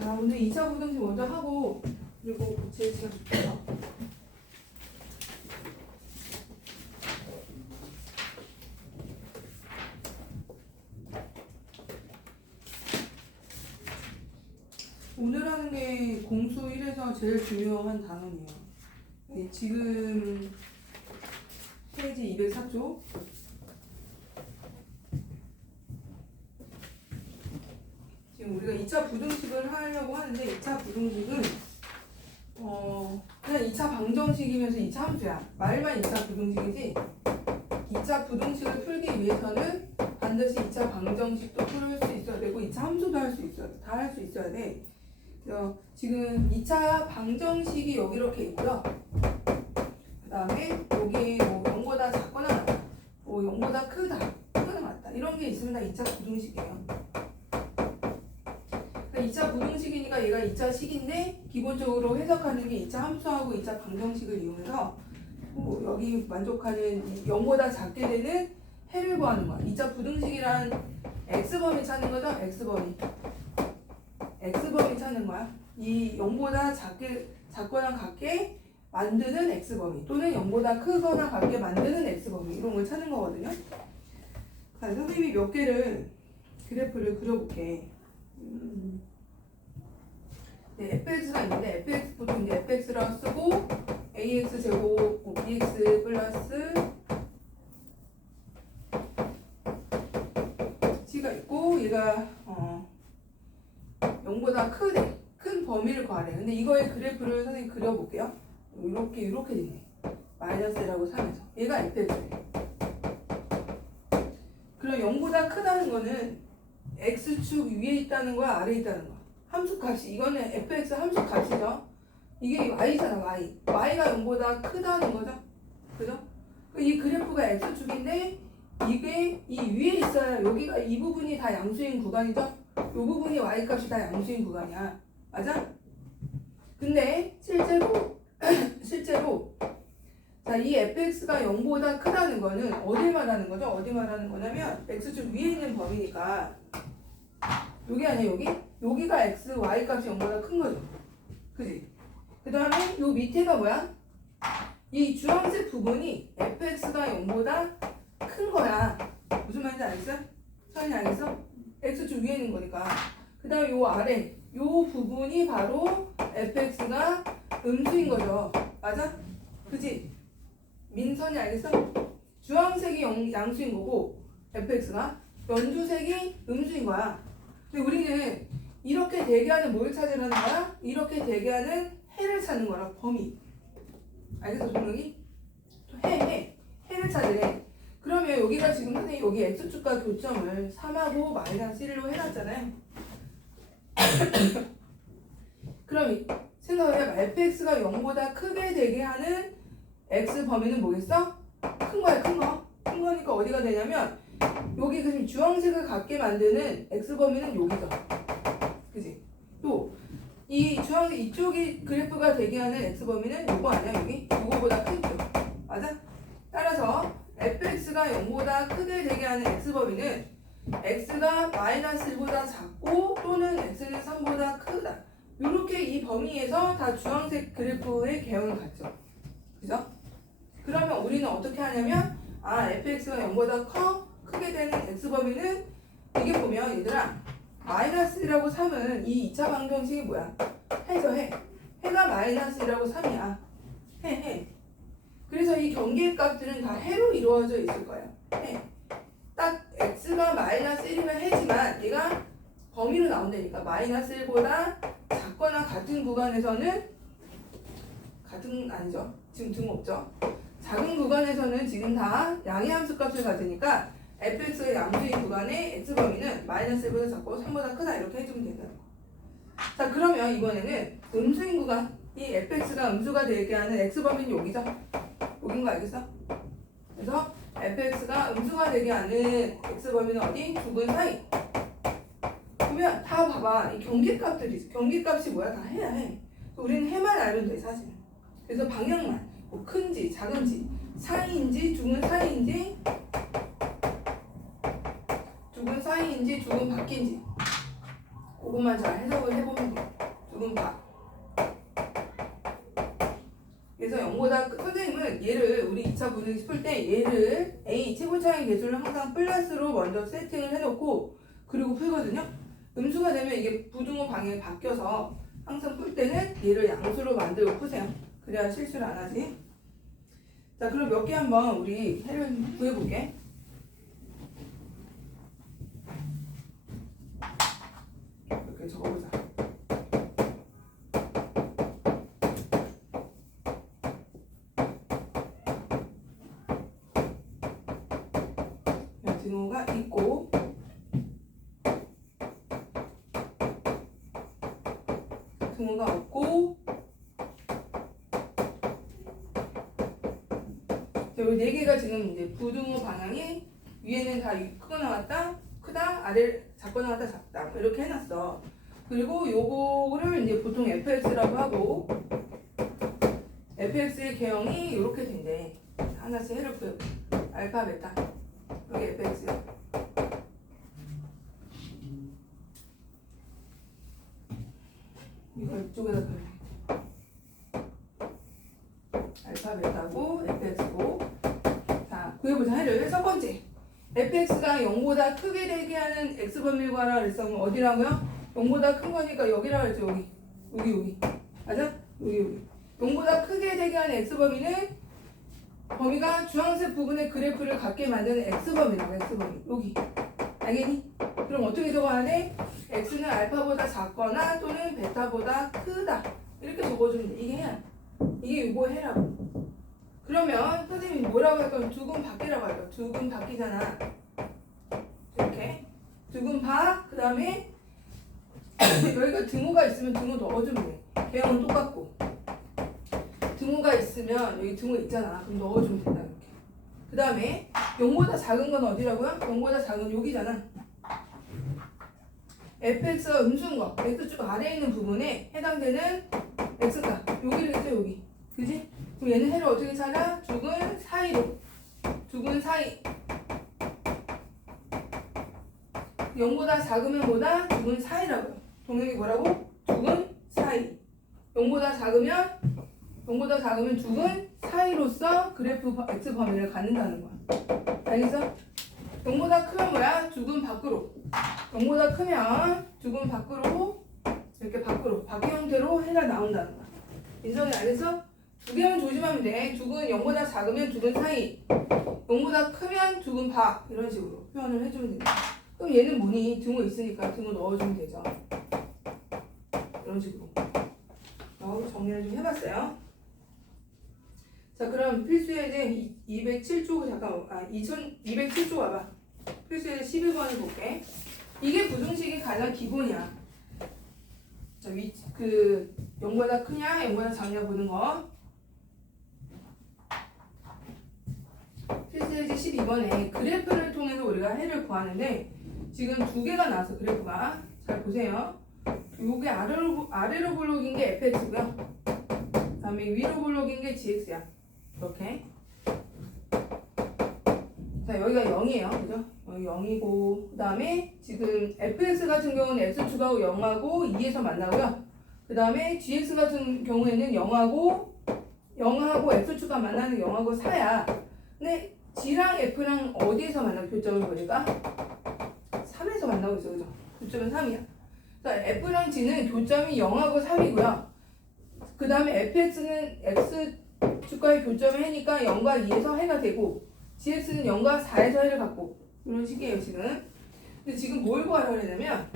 자, 오늘 2차 부등식 먼저 하고 그리고 고칠 시간 줄게요. 오늘 하는 게 공수 1에서 제일 중요한 단원이에요. 네, 지금 페이지 204쪽. 지금 우리가 2차 부등식을 하려고 하는데 2차 부등식은 그냥 2차 방정식이면서 2차 함수야. 말만 2차 부등식이지 2차 부등식을 풀기 위해서는 반드시 2차 방정식도 풀 수 있어야 되고 2차 함수도 할 수 있어야 돼. 다 할 수 있어야 돼. 그래서 지금 2차 방정식이 여기 이렇게 있고요. 그 다음에 여기 뭐 0보다 작거나 같다, 뭐 0보다 크거나 같다 이런 게 있으면 다 2차 부등식이에요. 2차 부등식이니까 얘가 2차 식인데 기본적으로 해석하는 게 2차 함수하고 2차 방정식을 이용해서 뭐 여기 만족하는 0보다 작게 되는 해를 구하는 거야. 2차 부등식이란 x범위 찾는 거죠. x범위 찾는 거야. 이 0보다 작거나 같게 만드는 x범위 또는 0보다 크거나 같게 만드는 x범위 이런 걸 찾는 거거든요. 자, 선생님이 몇 개를 그래프를 그려볼게. 네, fx가 있는데 fx부터 이제 fx라고 쓰고 ax 제곱 bx 플러스 c가 있고 얘가 0보다 큰 범위를 구하래. 근데 이거의 그래프를 선생님 그려볼게요. 이렇게 되네. 마이너스라고 3에서 얘가 fx래. 그럼 0보다 크다는 거는 x축 위에 있다는 거야, 아래에 있다는 거야? 함수값이, 이거는 fx 함수값이죠. 이게 y잖아, y가 0보다 크다는 거죠. 그죠? 이 그래프가 x축인데 이게 이 위에 있어야 여기가 이 부분이 다 양수인 구간이죠. 이 부분이 y값이 다 양수인 구간이야. 맞아? 근데 실제로 자, 이 fx가 0보다 크다는 거는 어디 말하는 거죠? 어디 말하는 거냐면 x축 위에 있는 범위니까 여기 아니야, 여기가 x, y 값이 0보다 큰 거죠. 그지? 그 다음에 요 밑에가 뭐야? 이 주황색 부분이 fx가 0보다 큰 거야. 무슨 말인지 알겠어? 서연이 알겠어? x축 위에 있는 거니까. 그 다음에 요 아래 요 부분이 바로 fx가 음수인 거죠. 맞아? 그지? 민선이 알겠어? 주황색이 양수인 거고 fx가 연두색이 음수인 거야. 근데 우리는 이렇게 대개하는 뭘 찾으라는 거야? 이렇게 대개하는 해를 찾는 거라. 범위. 알겠어, 종혁이? 해를 찾으래. 그러면 여기가 지금 선생님 여기 x축과 교점을 3하고 마이너스 1로 해놨잖아요. 그럼 생각을 해봐. fx가 0보다 크게 되게 하는 x 범위는 뭐겠어? 큰 거야, 큰 거. 큰 거니까 어디가 되냐면 여기 그럼 주황색을 갖게 만드는 x 범위는 여기죠. 그지? 또 이 주황색 이쪽이 그래프가 되게 하는 x 범위는 요거 아니야, 여기? 요거보다 크죠. 맞아? 따라서 fx가 0보다 크게 되게 하는 x 범위는 x가 마이너스 1보다 작고 또는 x는 3보다 크다. 요렇게 이 범위에서 다 주황색 그래프의 개형을 갖죠. 그죠? 그러면 우리는 어떻게 하냐면 fx가 0보다 크게 되는 x범위는 이게 보면 얘들아 마이너스 1하고 3은 이 2차 방정식이 뭐야? 해죠, 해가 마이너스 1하고 3이야. 해. 그래서 이 경계의 값들은 다 해로 이루어져 있을 거야. 딱 x가 마이너스 1이면 해지만 얘가 범위로 나온다니까. 마이너스 1보다 작거나 같은 구간에서는 아니죠. 지금 등 없죠. 작은 구간에서는 지금 다 양의 함수 값을 가지니까 fx의 양수인 구간의 x범위는 마이너스 1보다 작고 3보다 크다 이렇게 해주면 된다는 거. 자, 그러면 이번에는 음수인 구간, 이 fx가 음수가 되게 하는 x범위는 여기죠. 여긴 거 알겠어? 그래서 fx가 음수가 되게 하는 x범위는 어디? 두근 사이. 보면 다 봐봐. 이 경계값이 뭐야? 다 해야 해. 우리는 해만 알면 돼, 사실. 그래서 방향만, 뭐 큰지 작은지 사이인지 두근 사이인지 두근 밖인지 그것만 잘 해석을 해보면 돼. 두근 봐. 그래서 0보다 선생님은 얘를 우리 2차 분식 풀 때 얘를 A 최고차의 개수를 항상 플러스로 먼저 세팅을 해놓고 그리고 풀거든요. 음수가 되면 이게 부등호 방향이 바뀌어서 항상 풀 때는 얘를 양수로 만들고 푸세요. 그래야 실수를 안 하지. 자, 그럼 몇 개 한번 우리 해를 구해볼게. 이렇게 적어보자. 등호가 있고 등호가 없고 여기 4개가 지금 이제 부등호 방향이 위에는 다 크거 나왔다 크다 아래 작거 나왔다 작다 이렇게 해놨어. 그리고 요거를 이제 보통 fx라고 하고 fx의 개형이 이렇게 된대. 하나씩 해를 구해봐. 알파 베타 여기 fx야. 이걸 이쪽에다 그려. 알파 베타고 fx고. 자, 구해보자. 해를 첫 번째 fx가 0보다 크게 되게 하는 x범위를 하라 그랬어. 그럼 어디라고요? 0보다 큰 거니까 여기라고 했죠. 여기 맞아? 여기 0보다 크게 되게 하는 x범위는 범위가 주황색 부분의 그래프를 갖게 만드는 x범위라고. x범위 여기 알겠니? 그럼 어떻게 적어야 돼? x는 알파보다 작거나 또는 베타보다 크다 이렇게 적어주면 돼. 이게 이거 해라고. 그러면 선생님이 뭐라고 할 거면 두근 밖이라고 할 거야. 두근 밖이잖아. 이렇게 두근 밖. 그 다음에 여기가 등호가 있으면 등호 넣어주면 돼. 개형은 똑같고 등호가 있으면 여기 등호 있잖아. 그럼 넣어주면 된다. 이렇게. 그 다음에 0보다 작은 건 어디라고요? 0보다 작은 건 여기잖아. fx가 음수인 거 x축 아래에 있는 부분에 해당되는 x가 여기를 했죠. 여기 그지? 그럼 얘는 해를 어떻게 찾아? 두근 사이로. 두근 사이 0보다 작으면 뭐다? 두근 사이라고요. 동력이 뭐라고? 두근 사이. 0보다 작으면 두근 사이로서 그래프 x 범위를 갖는다는 거야. 알겠어? 0보다 크면 뭐야? 두근 밖으로. 0보다 크면 두근 밖으로 이렇게 밖으로 밖의 형태로 해가 나온다는 거야. 인정이 알겠어? 두 개만 조심하면 돼. 두근 0보다 작으면 두근 사이, 0보다 크면 두근 밖 이런 식으로 표현을 해주면 된다. 그럼 얘는 뭐니? 등호 있으니까 등호 넣어주면 되죠. 이런 식으로 정리를 좀 해봤어요. 자, 그럼 필수에 이제 207조 잠깐 2207조 와봐. 필수에 11번을 볼게. 이게 부등식이 가장 기본이야. 자, 그 0보다 크냐 0보다 작냐 보는 거. 필수에 12번에 그래프를 통해서 우리가 해를 구하는데 지금 두 개가 나왔어. 그래프가 잘 보세요. 요게 아래로 볼록인 게 fx고요. 그 다음에 위로 볼록인 게 gx야. 이렇게. 자, 여기가 0이에요. 그죠? 여기 0이고, 그 다음에 지금 fx 같은 경우는 x축하고 0하고 2에서 만나고요. 그 다음에 gx 같은 경우에는 0하고 x축과 만나는 0하고 4야. 근데 g랑 f랑 어디에서 만나? 교점을 보니까 3에서 만나고 있어. 그죠? 교점은 3이야. 자, f랑 g는 교점이 0하고 3이고요. 그 다음에 fx는 x축과의 교점의 해니까 0과 2에서 해가 되고 gx는 0과 4에서 해를 갖고 이런 식이에요 지금. 근데 지금 뭘 구하라고 그러냐면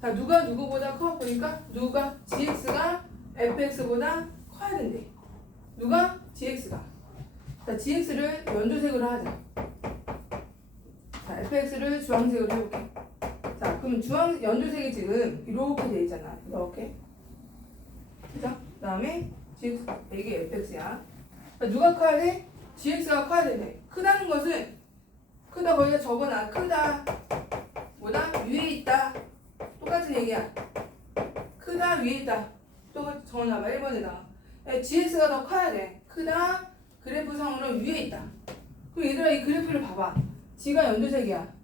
자, 누가 누구보다 커? 보니까 누가 gx가 fx보다 커야 된대. 누가? gx가. 자, gx를 연두색으로 하자. 자, fx를 주황색으로 해볼게. 자, 그럼 연두색이 지금 이렇게 돼 있잖아. 이렇게. 그죠? 그 다음에 gx, 이게 fx야. 자, 누가 커야 돼? gx가 커야 되네. 크다는 것은 크다 거기다 적어놔. 크다 뭐다? 위에 있다. 똑같은 얘기야. 크다 위에 있다. 또 적어놔봐. 1번에다가 gx가 더 커야 돼. 크다 그래프상으로 위에 있다. 그럼 얘들아 이 그래프를 봐봐. g가 연두색이야.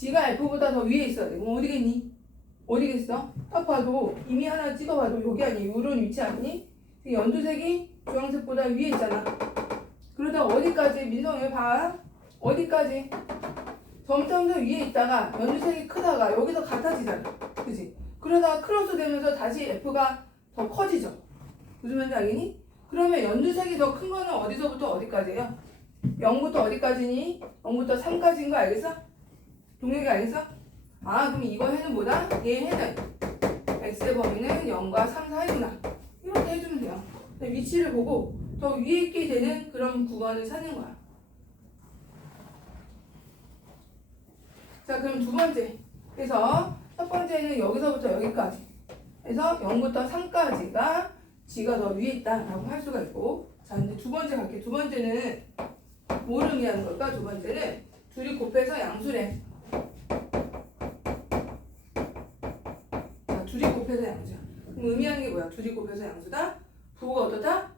G가 F보다 더 위에 있어야 돼. 그럼 어디겠니? 어디겠어? 딱 봐도 이미 하나 찍어봐도 여기 아니 이런 위치 아니니? 연두색이 주황색보다 위에 있잖아. 그러다 어디까지? 민성이 봐. 어디까지? 점점 더 위에 있다가 연두색이 크다가 여기서 같아지잖아. 그지? 그러다가 크로스 되면서 다시 F가 더 커지죠. 무슨 말인지 알겠니? 그러면 연두색이 더 큰 거는 어디서부터 어디까지예요? 0부터 어디까지니? 0부터 3까지인 거 알겠어? 동혁이 알겠어? 아 그럼 이거 해는 뭐다? 얘 해는 x의 범위는 0과 3 사이구나. 이렇게 해주면 돼요. 위치를 보고 더 위에 있게 되는 그런 구간을 찾는 거야. 자 그럼 두 번째. 그래서 첫 번째는 여기서부터 여기까지. 그래서 0부터 3까지가 G가 더 위에 있다라고 할 수가 있고. 자 이제 두 번째 갈게. 두 번째는 뭐를 의미하는 걸까? 두 번째는 둘이 곱해서 양수래. 자 둘이 곱해서 양수야. 그럼 의미하는 게 뭐야? 둘이 곱해서 양수다? 부호가 어떻다?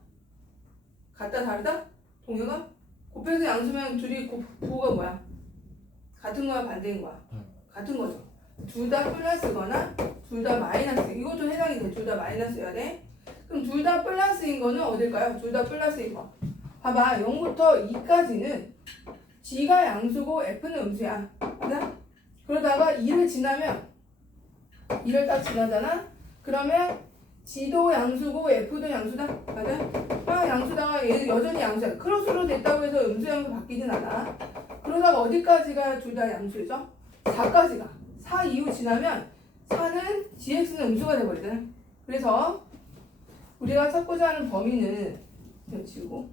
같다 다르다? 동요가? 곱해서 양수면 둘이 부호가 뭐야? 같은 거야 반대인 거야? 같은 거죠. 둘 다 플러스거나 둘 다 마이너스. 이것도 해당이 돼. 둘 다 마이너스여야 돼. 그럼 둘 다 플러스인 거는 어딜까요? 둘 다 플러스인 거. 봐봐. 0부터 2까지는 G가 양수고 F는 음수야. 맞아? 그러다가 2를 지나면 2를 딱 지나잖아? 그러면 G도 양수고 F도 양수다. 맞아? 양수다가 얘 여전히 양수야. 크로스로 됐다고 해서 음수 양수 바뀌진 않아. 그러다가 어디까지가 둘 다 양수죠? 4까지가. 4 이후 지나면 4는 GX는 음수가 돼버리잖아. 그래서 우리가 찾고자 하는 범위는 좀 지우고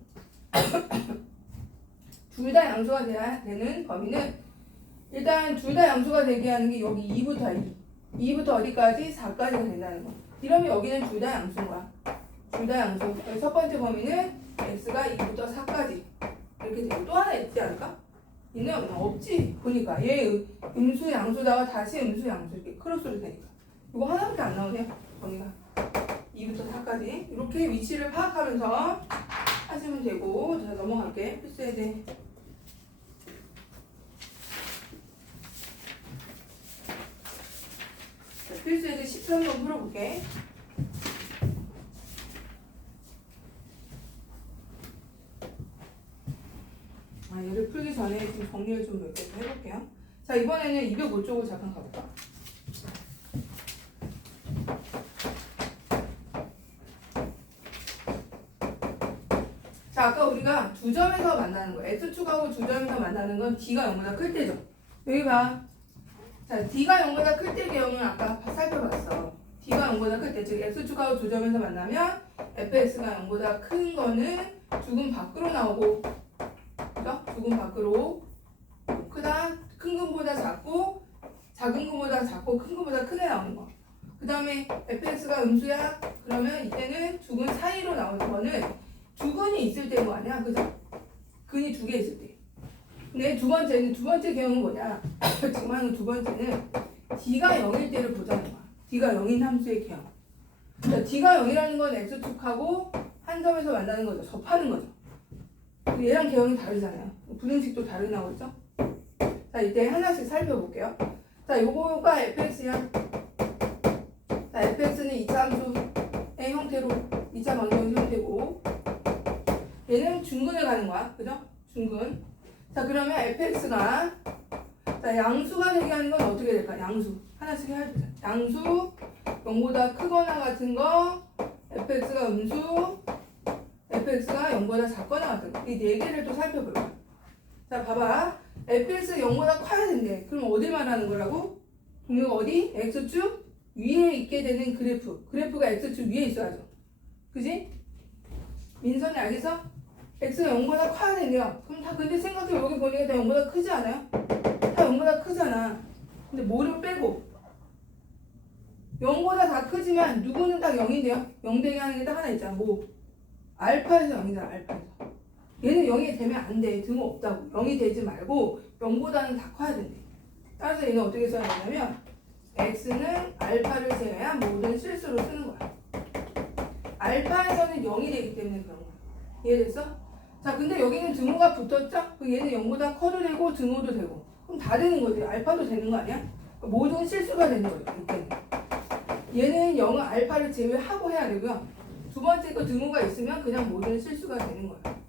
둘 다 양수가 돼야 되는 범위는 일단 둘 다 양수가 되게 하는 게 여기 2부터 2부터 어디까지? 4까지가 된다는 거. 이러면 여기는 둘 다 양수인 거야. 둘 다 양수. 첫 번째 범위는 x가 2부터 4까지 이렇게 되고 또 하나 있지 않을까? 있네 없나? 없지. 보니까 얘 음수 양수다가 다시 음수 양수 이렇게 크로스로 되니까 이거 하나밖에 안 나오네요. 범위가 2부터 4까지 이렇게 위치를 파악하면서 하시면 되고. 자 넘어갈게. 필수해야 돼. 필수에서 13번 풀어볼게. 얘를 풀기 전에 좀 정리를 좀 몇 개 해볼게요. 자 이번에는 205쪽으로 잠깐 가볼까? 자 아까 우리가 두 점에서 만나는 거 x축하고 두 점에서 만나는 건 D가 0보다 클 때죠. 여기 봐. 자, D가 0보다 클 때 경우는 아까 살펴봤어. D가 0보다 클 때, 즉 X축하고 두 점에서 만나면 fx가 0보다 큰 거는 두근 밖으로 나오고, 그죠? 두근 밖으로 크다, 큰 근보다 작고, 작은 근보다 작고, 큰 근보다 크게 나오는 거. 그 다음에 fx가 음수야? 그러면 이때는 두근 사이로 나오는 거는 두근이 있을 때인 거 아니야? 그죠? 근이 두 개 있을 때. 근데 두 번째 경우는 뭐냐? 지금 하는 두 번째는 D가 0일 때를 보자는 거야. D가 0인 함수의 개형. 그러니까 D가 0이라는 건 X축하고 한 점에서 만나는 거죠. 접하는 거죠. 얘랑 개형이 다르잖아요. 분행식도 다르나 보죠? 자, 이때 하나씩 살펴볼게요. 자, 요거가 fx야. 자, fx는 2차 함수의 형태로, 2차 방정식 형태고, 얘는 중근을 가는 거야. 그죠? 중근. 자 그러면 fx가 자 양수가 되게 하는 건 어떻게 될까? 양수 하나씩 해보자. 양수 0보다 크거나 같은 거 fx가 음수 fx가 0보다 작거나 같은 거 이 네 개를 또 살펴볼 거야. 자 봐봐 fx 0보다 커야 된대. 그럼 어디 말하는 거라고? 동료가 어디? x축 위에 있게 되는 그래프가 x축 위에 있어야죠. 그지? 민선이 알겠어? x가 0보다 커야 된대요. 그럼 다 근데 생각해 여기 보니까 다 0보다 크지 않아요? 다 0보다 크잖아. 근데 뭐를 빼고 0보다 다 크지만 누구는 다 0인데요? 0 되게 하는 게 딱 하나 있잖아. 뭐 알파에서 0이잖아. 알파에서 얘는 0이 되면 안 돼. 등호 없다고. 0이 되지 말고 0보다는 다 커야 된대. 따라서 얘는 어떻게 써야 되냐면 x는 알파를 제외한 모든 실수로 쓰는 거야. 알파에서는 0이 되기 때문에 그런 거야. 이해됐어? 자 근데 여기는 등호가 붙었죠? 그럼 얘는 0보다 커도 되고 등호도 되고 그럼 다 되는 거지. 알파도 되는 거 아니야? 모든 실수가 되는 거예요. 이때는. 얘는 0은 알파를 제외하고 해야 되고요. 두 번째 거 등호가 있으면 그냥 모든 실수가 되는 거예요.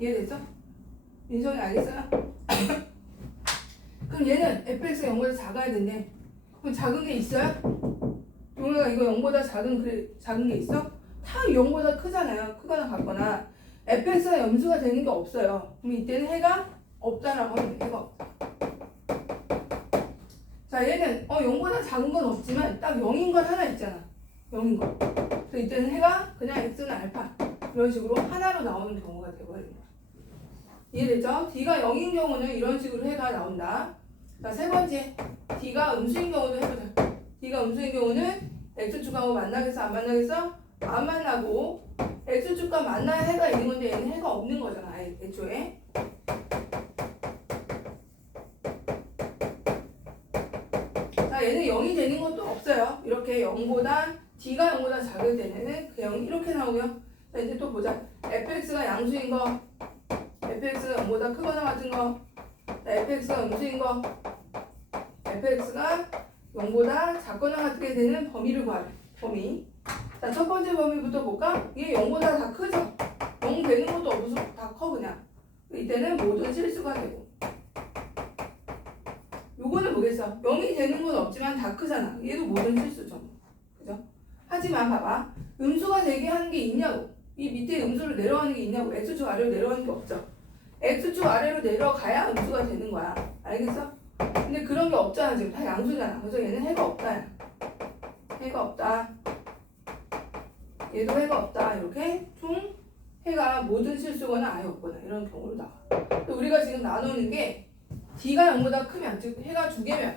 이해됐어? 민성이 알겠어요? 그럼 얘는 fx가 0보다 작아야 된대. 그럼 작은 게 있어요? 동해가 이거 0보다 작은 게 있어? 다 0보다 크잖아요. 크거나 같거나. fx가 염수가 되는 게 없어요. 그럼 이때는 해가 없다라고 하면 돼. 해가 없다. 자, 얘는 0보다 작은 건 없지만 딱 0인 건 하나 있잖아. 0인 거. 그래서 이때는 해가 그냥 x는 알파 이런 식으로 하나로 나오는 경우가 되거든요. 이해됐죠? d가 0인 경우는 이런 식으로 해가 나온다. 자, 세 번째 d가 음수인 경우도 해보자. d가 음수인 경우는 x축하고 만나겠어? 안 만나겠어? 안 만나고 x축과 만나야 해가 있는 건데 얘는 해가 없는 거잖아. 애초에. 자, 얘는 0이 되는 것도 없어요. 이렇게 0보다 d가 0보다 작을 때는 그 0이 이렇게 나오고요. 자, 이제 또 보자. fx가 양수인 거, fx가 0보다 크거나 같은 거, 자, fx가 음수인 거, fx가 0보다 작거나 같게 되는 범위를 구하래. 범위. 자, 첫 번째 범위부터 볼까? 이게 0보다 다 크죠? 0 되는 것도 없어. 다 커 그냥. 이때는 모든 실수가 되고. 요거는 뭐겠어? 0이 되는 건 없지만 다 크잖아. 얘도 모든 실수죠. 그죠? 하지만 봐봐. 음수가 되게 하는 게 있냐고. 이 밑에 음수를 내려가는 게 있냐고. x축 아래로 내려가는 게 없죠. x축 아래로 내려가야 음수가 되는 거야. 알겠어? 근데 그런 게 없잖아. 지금 다 양수잖아. 그래서 얘는 해가 없다. 해가 없다. 얘도 해가 없다. 이렇게 총 해가 모든 실수거나 아예 없거나 이런 경우로 나와. 또 우리가 지금 나누는 게 d가 0보다 크면, 즉 해가 두 개면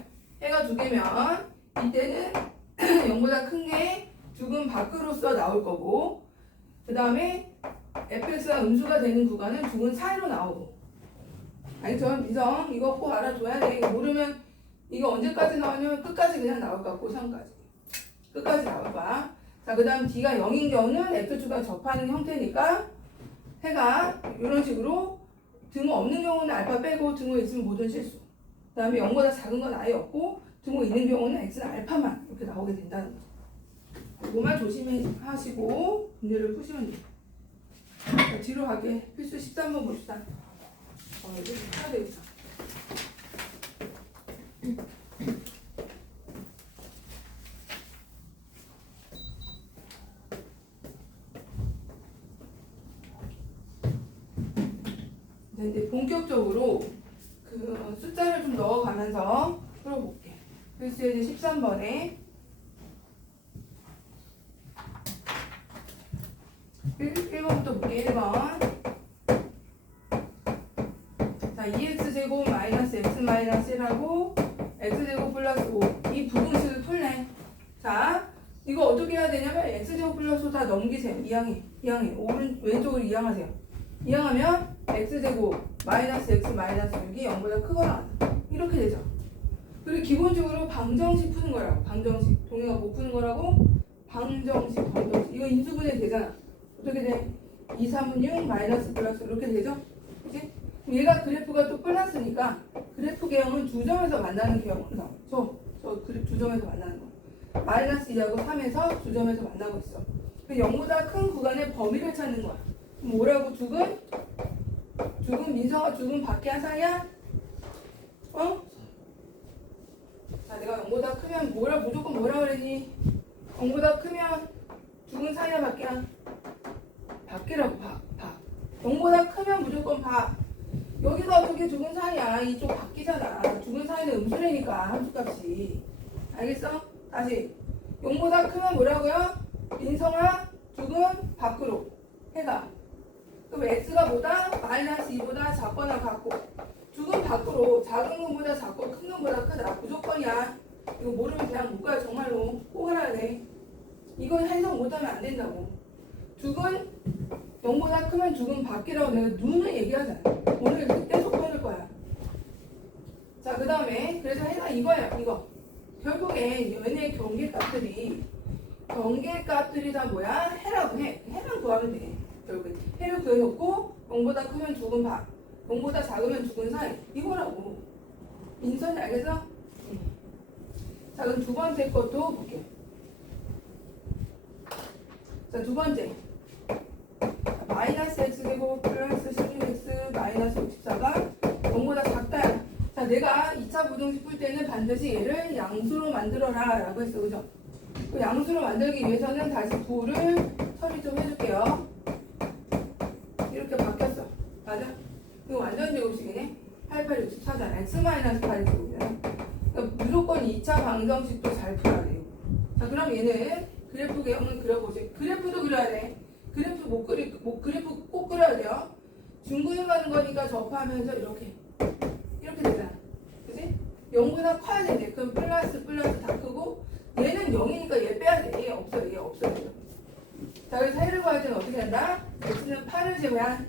이때는 0보다 큰 게 죽음 밖으로서 나올 거고, 그 다음에 fx가 음수가 되는 구간은 죽은 사이로 나오고. 알겠죠? 미성 이거 꼭 알아둬야 돼. 이거 모르면 이거 언제까지 나오냐면 끝까지 그냥 나올 것 같고 3까지 끝까지 나올 거야. 자, 그 다음 d가 0인 경우는 x축과 접하는 형태니까 해가 이런 식으로 등호 없는 경우는 알파 빼고 등호 있으면 모든 실수. 그 다음에 0보다 작은 건 아예 없고 등호 있는 경우는 x는 알파만 이렇게 나오게 된다는 거죠. 이거만 조심하시고 문제를 푸시면 돼요. 자, 뒤로 가게. 필수 13번 봅시다. 이거 해야 되겠다. 이제 본격적으로 그 숫자를 좀 넣어가면서 풀어볼게. 필수에 이제 13번에 1번부터 볼게. 1번. 자, 2x제곱 마이너스 x 마이너스 1하고 x제곱 플러스 5. 이 부등식을 풀래. 자, 이거 어떻게 해야 되냐면 x제곱 플러스 5 다 넘기세요. 이항해. 왼쪽으로 이항하세요. 이항하면 x제곱 마이너스 x 마이너스 6이 0보다 크거나 같다. 이렇게 되죠. 그리고 기본적으로 방정식 푸는 거라고. 방정식. 동의가 못 푸는 거라고. 방정식. 이거 인수분해 되잖아. 어떻게 돼? 2, 3은 6 마이너스 플러스 이렇게 되죠? 그치? 얘가 그래프가 또 플러스니까 그래프 개형은 두 점에서 만나는 개형으로 나와. 저 그래프 두 점에서 만나는 거. 마이너스 2하고 3에서 두 점에서 만나고 있어. 0보다 큰 구간의 범위를 찾는 거야. 그럼 뭐라고? 죽은 민서가 죽은 밖이야 사이야? 자, 내가 0보다 크면 무조건 뭐라 그랬니? 0보다 크면 죽은 사이야 밖이야? 밖이라고. 밖. 0보다 크면 무조건 밖. 여기가 어떻게 죽은 사이야? 이쪽 밖이잖아. 죽은 사이는 음수래니까 함수값이. 알겠어? 다시 0보다 크면 뭐라고요? 민성아 죽은 밖으로 해가. 그럼 x가 보다 마이너스 2보다 작거나 같고 죽은 밖으로 작은 것보다 작고 큰 것보다 크다. 무조건이야. 이거 모르면 그냥 못 가요. 정말로 꼭 알아야 돼. 이건 해석 못하면 안 된다고. 죽은 0보다 크면 죽은 밖이라고 내가 눈을 얘기하잖아. 오늘 계속 해줄 거야. 자, 그 다음에 그래서 해가 이거야. 이거 결국에 얘네 경계값들이 다 뭐야? 해라고 해. 해만 구하면 돼. 결국에 해를 구해놓고 0보다 크면 죽은 밖, 0보다 작으면 죽은 사이 이거라고. 인선이 알겠어? 자 그럼 두 번째 것도 볼게요. 자 두 번째 마이너스 x제곱 플러스 16x 마이너스 54가 0보다 작다. 자 내가 2차 부등식 풀 때는 반드시 얘를 양수로 만들어라 라고 했어. 그죠? 그 양수로 만들기 위해서는 다시 부를 처리 좀 해줄게요. 이렇게 바뀌었어. 맞아? 이거 완전 제곱식이네. 8864잖아. x-8제곱이잖아. 그러니까 무조건 2차 방정식도 잘 풀어야 돼요. 자 그럼 얘는 그래프 개형은 그려보지. 그래프도 그려야 돼. 그래프 그래프 꼭 그려야 돼요. 중근을 가는 거니까 접하면서 이렇게 되잖아. 그치? 0보다 커야 되는데 그럼 플러스 다 크고 얘는 0이니까 얘 빼야 돼. 얘 없어요. 얘 없어요. 자 그래서 해를 구할 때는 어떻게 한다? x는 8을 제외한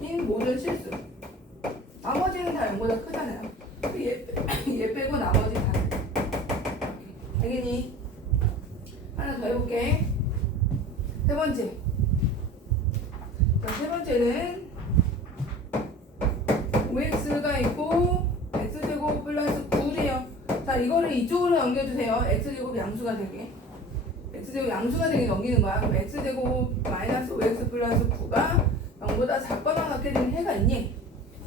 인 모든 실수. 나머지는 다 0보다 크잖아요. 얘 빼고 나머지 다. 알겠니? 하나 더 해볼게. 세 번째. 자, 세 번째는 5x가 있고 x제곱 플러스 9래요. 자 이거를 이쪽으로 넘겨주세요. x제곱 양수가 되게. x제곱 양수가 되게 넘기는 거야. 그럼 x제곱 마이너스 5x 플러스 9가 0보다 작거나 같게 되는 해가 있니?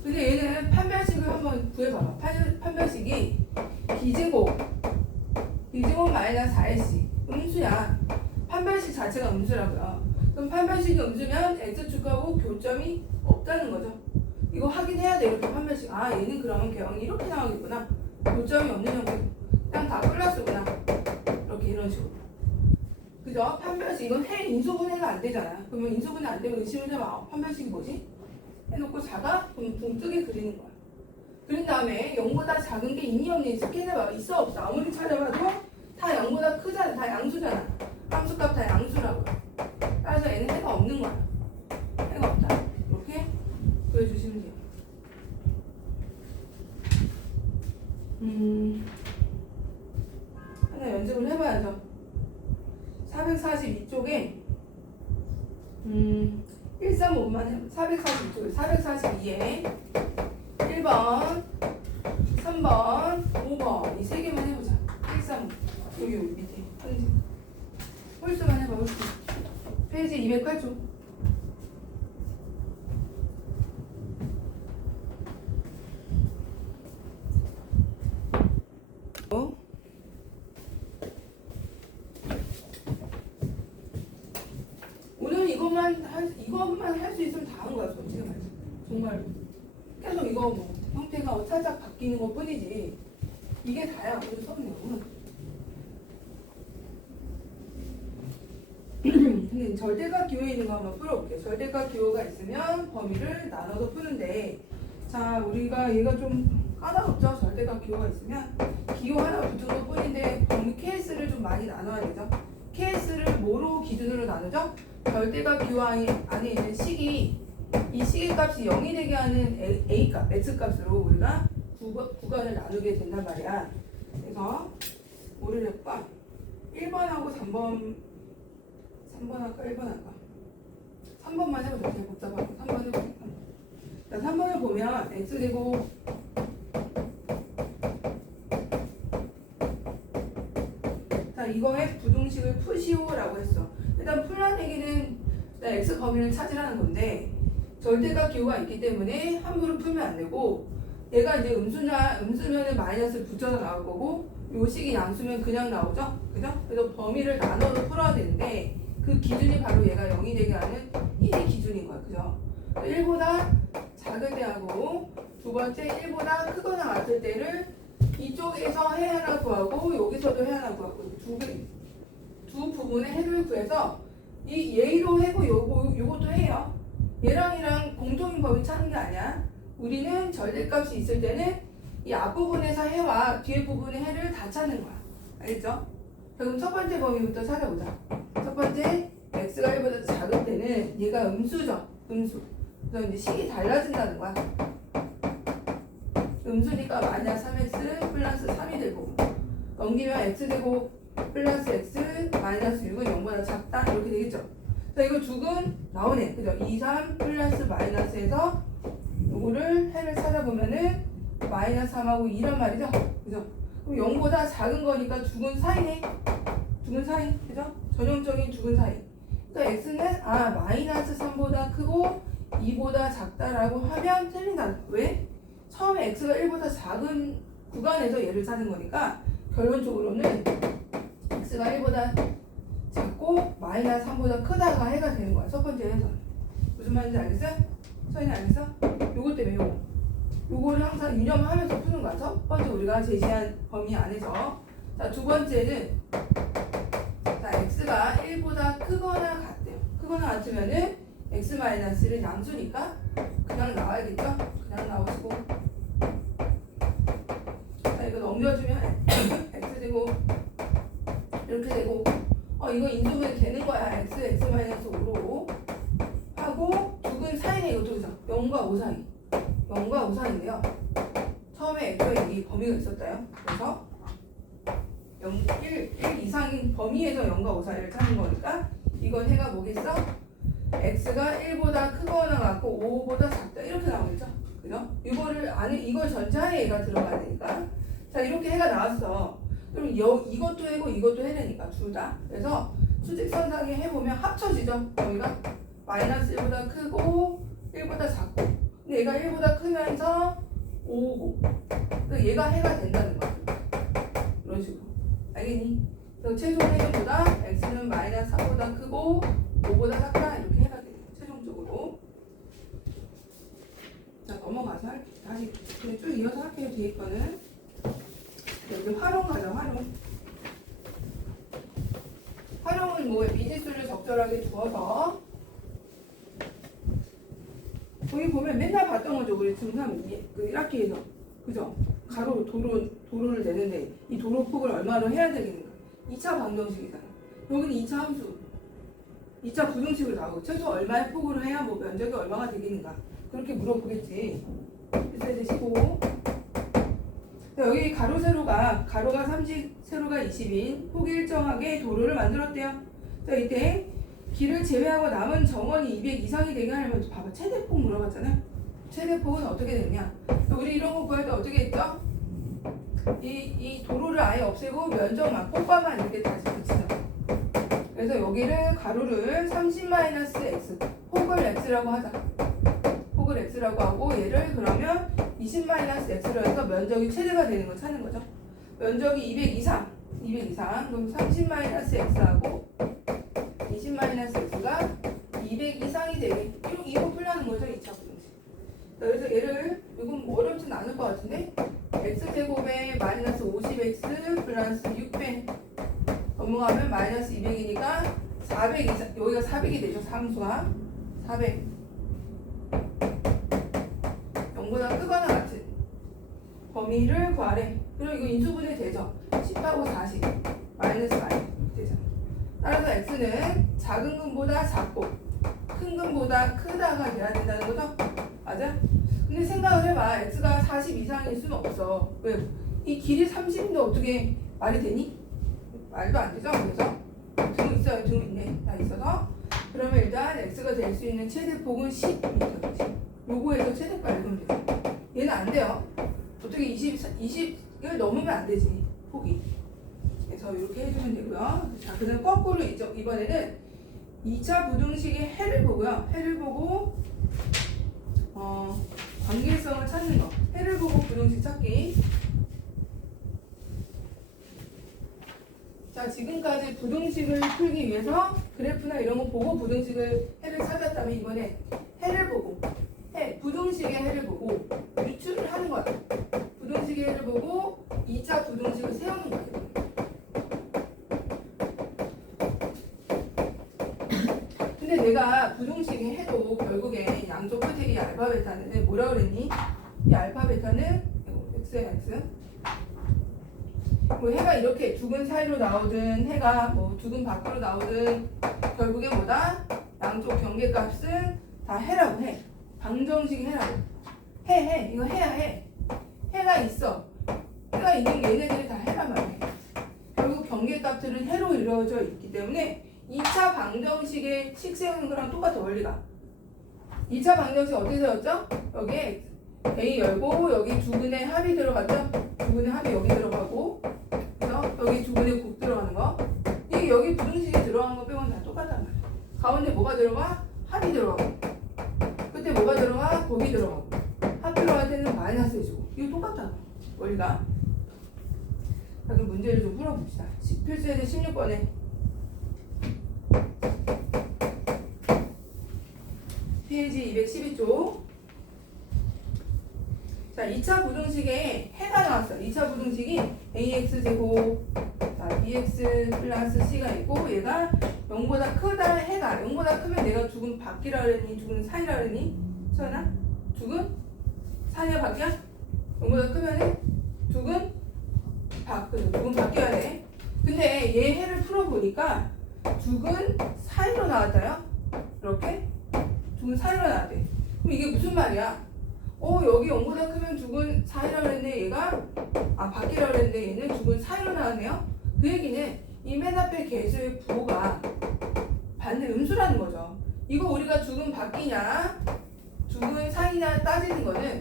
근데 얘는 판별식을 한번 구해봐봐. 판별식이 b제곱 마이너스 4x 음수야. 판별식 자체가 음수라고요. 그럼 판별식이 음수면 x축하고 교점이 없다는 거죠. 이거 확인해야 돼. 이렇게 판별식. 아 얘는 그러면 개형이 이렇게 나오겠구나. 교점이 없는 형태. 그냥 다 플러스구나. 이렇게 이런 식으로. 그죠? 판별식 이건 인수분해가 안 되잖아. 그러면 인수분해 안 되면 의심을 해봐. 판별식이 뭐지? 해놓고 작아? 그럼 둥뜨게 그리는 거야. 그린 다음에 0보다 작은 게 있니 없니 스캔해봐. 있어 없어. 아무리 찾아봐도 다 0보다 크잖아. 다 양수잖아. 함수값 다 양수라고. 따라서 얘는 해가 없는 거야. 해가 없다. 이렇게 보여주시면 돼요. 하나 연습을 해봐야죠. 442쪽에 135만 해봐. 442쪽에 442에 1번 3번 5번 이 세 개만 해보자. 135 여기 밑에 홀수만 해봐. 홀수 페이지 208쪽. 오늘 이것만 할 수 있으면 다 한 거야. 솔직히 말해서 정말 계속 이거 뭐 형태가 살짝 바뀌는 것 뿐이지 이게 다야. 오늘 수업 내용은. 근데 절대값 기호에 있는 거 한번 풀어볼게요. 절대값 기호가 있으면 범위를 나눠서 푸는데 자 우리가 얘가 좀 까다롭죠. 절대값 기호가 있으면 기호 하나 붙은 것 뿐인데 범위 케이스를 좀 많이 나눠야 되죠. 케이스를 뭐로 기준으로 나누죠? 절대값 기호 안에 있는 식이 이 식의 값이 0이 되게 하는 A값, X값으로 우리가 구간을 나누게 된단 말이야. 그래서 뭐를 해볼까? 1번하고 3번 할까? 1번 할까? 3번만 해보자. 되게 복잡하고 3번 해보자. 자, 3번을 보면 X제곱 자, 이거의 부등식을 푸시오라고 했어. 일단 풀란 얘기는 X 범위를 찾으라는 건데 절대값 기호가 있기 때문에 함부로 풀면 안 되고 얘가 이제 음수면은 마이너스를 붙여서 나올 거고 요 식이 양수면 그냥 나오죠? 그죠? 그래서 범위를 나눠서 풀어야 되는데 그 기준이 바로 얘가 0이 되게 하는 1이 기준인 거야. 그죠? 1보다 작을 때하고 두 번째 1보다 크거나 같을 때를 이쪽에서 해 하나 구하고 여기서도 해 하나 구하고 두 부분의 해를 구해서 이 얘로 해고 요것도 해요. 얘랑 공통인 범위 찾는 게 아니야. 우리는 절대값이 있을 때는 이 앞부분에서 해와 뒤에 부분의 해를 다 찾는 거야. 알겠죠? 그럼 첫 번째 범위부터 찾아보자. 첫 번째 x가 1보다 작을 때는 얘가 음수죠. 음수. 그래서 이제 식이 달라진다는 거야. 음수니까 마이너스 3x 플러스 3이 되고 넘기면 x제곱 플러스 x 마이너스 6은 0보다 작다 이렇게 되겠죠. 자 이거 죽은 나오네. 그죠? 2, 3 플러스 마이너스에서 요거를 해를 찾아보면은 마이너스 3하고 2란 말이죠. 그죠? 그럼 0보다 작은 거니까 죽은 사이네. 죽은 사이. 그죠? 전형적인 죽은 사이. 그러니까 x는 마이너스 3보다 크고 2보다 작다라고 하면 틀린다. 왜? 처음에 x가 1보다 작은 구간에서 얘를 찾은 거니까 결론적으로는 x가 1보다 작고 마이너스 3보다 크다가 해가 되는 거야. 첫 번째 해선. 무슨 말인지 알겠어? 서인이 알겠어? 요거 때문에 요거를 항상 유념하면서 푸는 거야. 첫 번째 우리가 제시한 범위 안에서. 자, 두 번째는 자, x가 1보다 크거나 같대요. 크거나 같으면은 x-는 양수니까 그냥 나와야겠죠? 그냥 나오시고 자, 이거 넘겨주면 x제곱 이렇게 되고 이거 인수분해 되는 거야. x-5로 하고 죽은 사이네. 이것도 그죠? 0과 5 사이 0과 5 사이인데요. 처음에 x에 이 범위가 있었다요. 그래서 1 이상인 범위에서 0과 5 사이를 찾는 거니까 이건 해가 뭐겠어? x가 1보다 크거나 같고 5보다 작다 이렇게 나오겠죠? 그죠? 이걸 전제하에 얘가 들어가야 되니까 자 이렇게 해가 나왔어. 그럼 이것도 해고 이것도 해내니까 둘 다. 그래서 수직선상에 해보면 합쳐지죠. 여기가 마이너스 1보다 크고 1보다 작고 근데 얘가 1보다 크면서 5고 그러니까 얘가 해가 된다는 거야. 이런 식으로 알겠니? 그래서 최종 해결보다 x는 마이너스 3보다 크고 5보다 작다 이렇게 해가 돼요. 최종적으로. 자 넘어가서 다시 그냥 쭉 이어서 할게요. 뒤에 거는 여기 활용 가자. 활용은 뭐에 미지수를 적절하게 두어서 거기 보면 맨날 봤던 거죠. 우리 중3 그 1학기에서 그죠? 가로 도로를 내는데 이 도로 폭을 얼마로 해야 되겠는가? 2차 방정식이잖아. 여기는 2차 함수 2차 부등식으로 나오고 최소 얼마의 폭으로 해야 뭐 면적이 얼마가 되겠는가 그렇게 물어보겠지. 그래서 이제 15 여기 가로 세로가 30 세로가 20인 폭이 일정하게 도로를 만들었대요. 자 이때 길을 제외하고 남은 정원이 200 이상이 되게 하려면 봐봐 최대폭 물어봤잖아요. 최대폭은 어떻게 되냐? 우리 이런 거 구할 때 어떻게 했죠? 이 도로를 아예 없애고 면적만 폭과만 이렇게 다시 붙이자. 그래서 여기를 가로를 30-x 폭을 x라고 하자. 폭을 x라고 하고 얘를 그러면 20-x로 해서 면적이 최대가 되는 거 찾는 거죠. 면적이 200 이상 그럼 30-x하고 20-x가 200 이상이 되게 이거 풀려는 거죠. 2차 부등식. 그래서 얘를 이건 뭐 어렵진 않을 것 같은데 x제곱에 마이너스 50x 플러스 600 넘어가면 마이너스 200이니까 400 이상 여기가 400이 되죠. 상수가 400 0보다 크거나 같은 범위를 구하래. 그럼 이거 인수분해 되죠. 10하고 40 마이너스 되잖아. 따라서 x는 작은 근보다 작고 큰 근보다 크다가 돼야 된다는 거죠. 맞아? 근데 생각을 해봐. x가 40 이상일 수는 없어. 왜? 이 길이 30인데 어떻게 말이 되니? 말도 안 되죠. 그래서 등 있어요. 등 있네. 다 있어서 그러면 일단 x가 될 수 있는 최대폭은 10m. 요거에서 최대값 읽으면 돼요. 얘는 안 돼요. 어떻게 20을 넘으면 안 되지. 폭이. 그래서 이렇게 해주면 되고요. 자, 그다음 거꾸로 이번에는 2차 부등식의 해를 보고요. 해를 보고 관계성을 찾는 거. 해를 보고 부등식 찾기. 자, 지금까지 부등식을 풀기 위해서 그래프나 이런 거 보고 해를 찾았다면 이번에 해를 보고 부등식의 해를 보고 유추를 하는 거야. 부등식의 해를 보고 2차 부등식을 세우는 거야. 근데 내가 부등식의 해도 결국에 양쪽 끝에 이 알파 베타는 뭐라 그랬니? 이 알파 베타는 x야 x. 뭐 해가 이렇게 두근 사이로 나오든 해가 뭐 두근 밖으로 나오든 결국에 뭐다? 양쪽 경계값은 다 해라고 해. 방정식 해라고. 해. 이거 해야 해. 해가 있어. 해가 있는 게 얘네들이 다 해란 말이야. 결국 경계값들은 해로 이루어져 있기 때문에 2차 방정식의 식 세우는 거랑 똑같아 원리가. 2차 방정식 어떻게 세웠죠? 여기에 A 열고 여기 두근의 합이 들어갔죠? 두근의 합이 여기 들어가고 그래서 여기 두근의 곱 들어가는 거. 이게 여기 부등식에 들어간 거 빼고는 다 똑같단 말이야. 가운데 뭐가 들어가? 합이 들어가고 그때 뭐가 들어가? 곱이 들어가고 합 들어갈 때는 마이너스 해주고 이거 똑같다 원리가. 자 그럼 문제를 좀 풀어봅시다. 필수에서 16번에 페이지 212쪽. 자 2차 부등식에 해가 나왔어. 2차 부등식이 ax제곱 bx 플러스 c가 있고 얘가 0보다 크다 해가 0보다 크면 내가 두근 밖이라 그랬니? 두근 산이라 그랬니? 서연아? 두근? 산이야 밖이야? 0보다 크면은 두근 밖. 그죠? 두근 밖이어야 돼. 근데 얘 해를 풀어보니까 두근 사이로 나왔다요. 이렇게 두근 사이로 나왔대. 그럼 이게 무슨 말이야? 여기 0보다 크면 두근 사이라 그랬네. 얘가 밖이라 그랬는데 얘는 두근 사이로 나왔네요. 그 얘기는 이 맨 앞에 계수의 부호가 반대 음수라는 거죠. 이거 우리가 두근 밖이냐 두근 사이냐 따지는 거는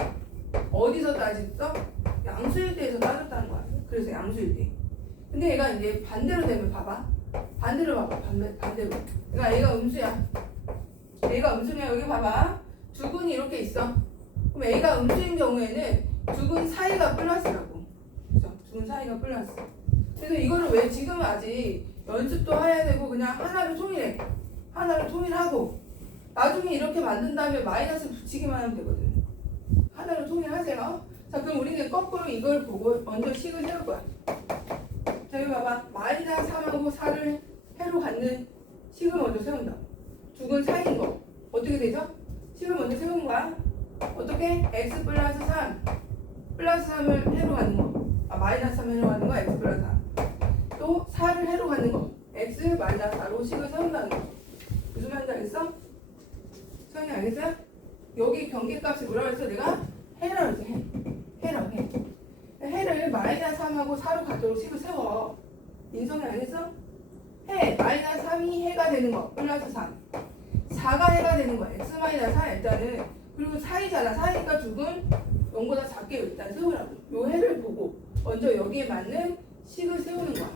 어디서 따졌어? 양수일 때에서 따졌다는 거야. 그래서 양수일 때. 근데 얘가 이제 반대로 되면 봐봐. 반대로 봐봐. 반대로. 그러니까 얘가 음수야. 얘가 음수냐 여기 봐봐. 두근이 이렇게 있어. 그럼 A가 음수인 경우에는 두근 사이가 플러스라고. 그죠? 두근 사이가 플러스. 그래서 이거를 왜 지금은 아직 연습도 해야 되고 그냥 하나를 통일해. 하나를 통일하고 나중에 이렇게 만든 다음에 마이너스 붙이기만 하면 되거든. 하나를 통일하세요. 자 그럼 우리는 거꾸로 이걸 보고 먼저 식을 세울 거야. 자 여기 봐봐. 마이너스 3하고 4를 해로 갖는 식을 먼저 세운다. 두근 사이인 거. 어떻게 되죠? 식을 먼저 세우는 거야. 어떻게? x 플러스 3 플러스 3을 해로 갖는 거. 마이너스 3을 해로 갖는 거 x 플러스 3. 또 4를 해로 갖는 거. x 마이너스 4로 식을 세운다는 거. 무슨 말인지 알겠어? 소연이 알겠어요? 여기 경계값이 뭐라고 했어? 내가 해라 그랬어. 해라 해. 해를 마이너스 3하고 4로 갖도록 식을 세워. 인성이 알겠어? 해 마이너스 3이 해가 되는 거 플러스 3 4가 해가 되는 거 x 마이너스 4 일단은. 그리고 4이잖아. 4니까 두근 0보다 작게 일단 세우라고. 요 해를 보고 먼저 여기에 맞는 식을 세우는 거야.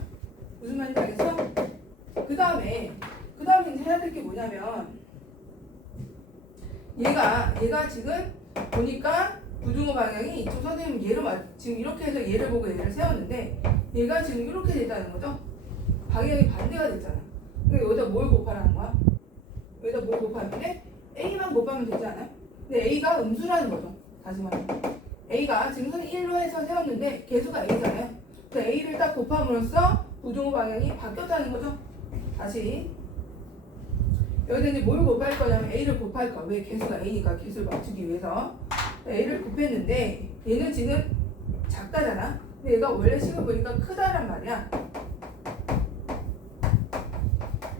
무슨 말인지 알겠어? 그 다음에 이제 해야 될 게 뭐냐면 얘가 지금 보니까 부등호 방향이 이쪽 선생님 지금 이렇게 해서 얘를 보고 얘를 세웠는데 얘가 지금 이렇게 됐다는 거죠. 방향이 반대가 됐잖아. 그러니까 여기다 뭘 곱하라는 거야? 여기다 뭘 곱하면 돼? A만 곱하면 되지 않아? 근데 A가 음수라는 거죠. 다시 말해. A가 지금 선 1로 해서 세웠는데 계수가 A잖아요. 그래서 A를 딱 곱함으로써 부등호 방향이 바뀌었다는 거죠. 다시 여기다 이제 뭘 곱할 거냐면 A를 곱할 거야. 왜? 계수가 A니까 계수를 맞추기 위해서 A를 곱했는데 얘는 지금 작다잖아. 근데 얘가 원래 식을 보니까 크다란 말이야.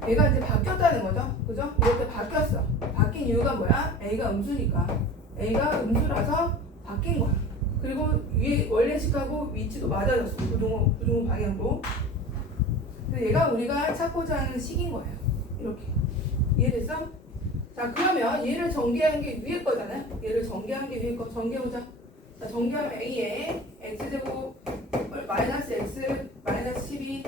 얘가 이제 바뀌었다는 거죠. 그죠? 이렇게 바뀌었어. 바뀐 이유가 뭐야? A가 음수니까. A가 음수라서 바뀐 거야. 그리고 위에 원래 식하고 위치도 맞아졌어. 부등호 방향도. 근데 얘가 우리가 찾고자 하는 식인 거예요. 이렇게. 이해됐어? 자 그러면 얘를 전개한 게 위에 거잖아요. 얘를 전개한 게 위에 거. 전개해보자. 자 전개하면 A에 x제곱 마이너스 x 마이너스 12가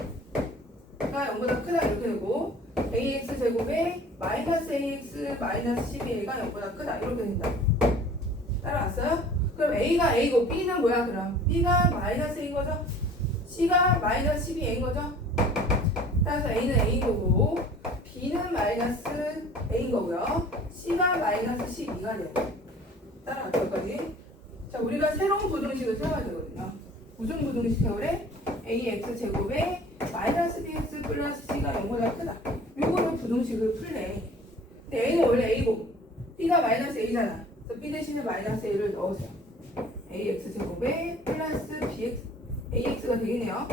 0보다 크다 이렇게 되고 ax 제곱에 마이너스 ax 마이너스 12가 0보다 크다 이렇게 된다. 따라왔어요? 그럼 a가 a고 b는 뭐야 그럼? b가 마이너스 a인 거죠? c가 마이너스 12a인 거죠? 따라서 a는 a인 거고 b는 마이너스 a인 거고요. c가 마이너스 12가 돼요. 따라왔죠 여기까지? 자 우리가 새로운 부등식을 세워야 되거든요. 무슨 부등식 세우래? ax 제곱에 마이너스 bx 플러스 c가 0보다 크다. 요거로 부등식을 풀래. 근데 a는 원래 a고 b가 마이너스 a잖아. 그래서 b 대신에 마이너스 a를 넣으세요. ax 제곱에 플러스 bx ax가 되겠네요.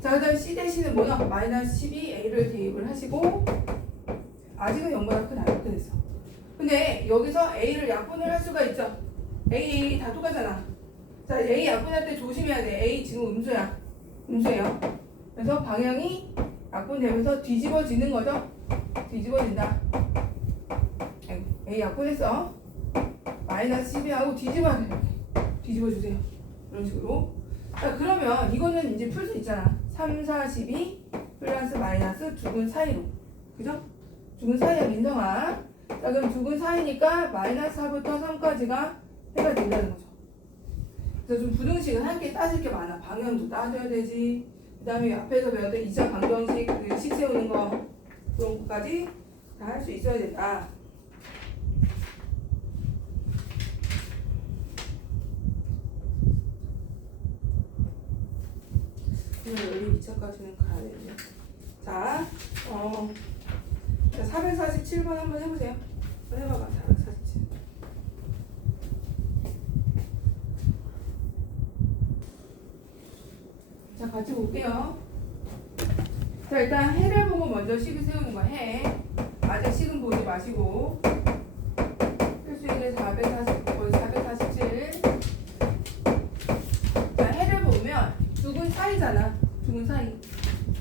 자 그다음 c 대신에 뭐냐? 마이너스 12a를 대입을 하시고 아직은 0보다 크다 이렇게 됐어. 근데 여기서 a를 약분을 할 수가 있죠. a 다 똑같잖아. 자 A 약분할 때 조심해야 돼. A 지금 음수야. 음수예요. 그래서 방향이 약분되면서 뒤집어지는 거죠. 뒤집어진다. A 약분했어. 마이너스 12하고 뒤집어야 돼. 뒤집어주세요. 이런 식으로. 자, 그러면 이거는 이제 풀 수 있잖아. 3, 4, 12 플러스 마이너스 두근 사이로. 그죠? 두근 사이야, 민정아. 자, 그럼 두근 사이니까 마이너스 4부터 3까지가 해가 된다는 거죠. 그래서 좀 부등식은 할 게 따질 게 많아. 방향도 따져야 되지. 그 다음에 앞에서 배웠던 2차 방정식, 식 세우는 거, 그런 것까지 다 할 수 있어야 된다. 여기 2차까지는 가야 되는데. 자, 447번 한번 해보세요. 한번 해봐봐, 447. 자, 같이 볼게요. 자, 일단 해를 보고 먼저 식을 세우는 거야. 해. 아직 식은 보지 마시고. 필수일에 447. 자, 해를 보면 두근 사이잖아. 두근 사이.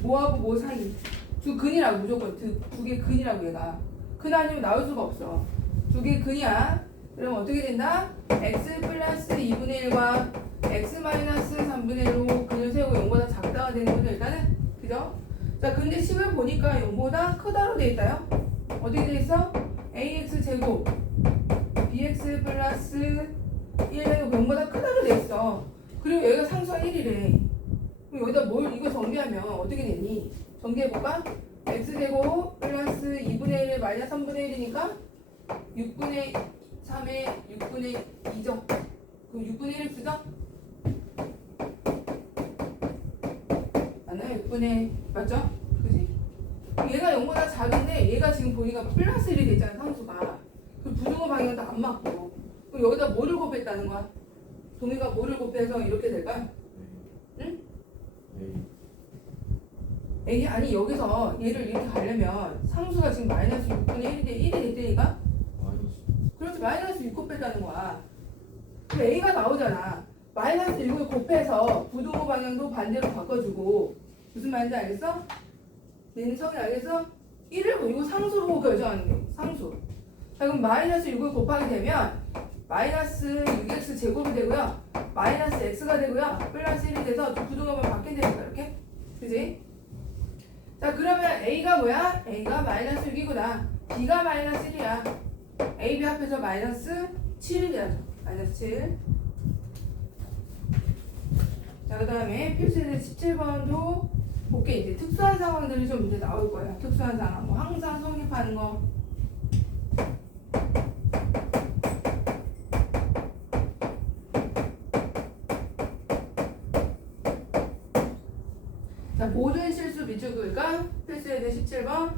뭐하고 뭐 사이. 두 근이라고 무조건. 두 개 근이라고 얘가. 근 아니면 나올 수가 없어. 두 개 근이야. 그럼 어떻게 된다? x 플러스 2분의 1과 x 마이너스 3분의 1로 근을 세우고 0보다 작다가 되는 거죠, 일단은. 그죠? 자, 근데 식을 보니까 0보다 크다로 돼 있다요. 어떻게 돼 있어? ax 제곱 bx 플러스 1은 0보다 크다로 돼 있어. 그리고 여기가 상수가 1이래. 그럼 여기다 뭘 이거 정리하면 어떻게 되니? 정리해볼까? x제곱 플러스 2분의 1 마이너스 3분의 1이니까 6분의 3에 6분의 2죠. 그럼 6분의 1을 쓰죠? 맞나요? 6분의 맞죠? 그지? 얘가 0보다 작은데 얘가 지금 보니까 플러스 1이 됐잖아, 상수가. 그 부등호 방향도 안 맞고. 그럼 여기다 뭐를 곱했다는 거야? 동의가 뭐를 곱해서 이렇게 될까? 응? A 아니 여기서 얘를 이렇게 가려면 상수가 지금 마이너스 6분의 1인데 1이 됐다니까? 그렇지, 마이너스 6 곱했다는 거야. 그럼 A가 나오잖아. 마이너스 6을 곱해서 부등호 방향도 반대로 바꿔주고. 무슨 말인지 알겠어? 얘는 성이 알겠어? 1을 이거 상수로 결정하는 게 상수. 자, 그럼 마이너스 6을 곱하게 되면 마이너스 6x 제곱이 되고요. 마이너스 x가 되고요. 플러스 1이 돼서 부등호만 바뀐다니까 이렇게. 그지? 자, 그러면 A가 뭐야? A가 마이너스 6이구나. B가 마이너스 1이야. A, B 합해서 마이너스 7이 돼야죠. 마이너스 7. 자, 그 다음에 필수에서 17번도 볼게. 이제 특수한 상황들이 좀 이제 나올 거야. 특수한 상황. 뭐 항상 성립하는 거. 자, 모든 실수 비추기가 필수에 대해 17번.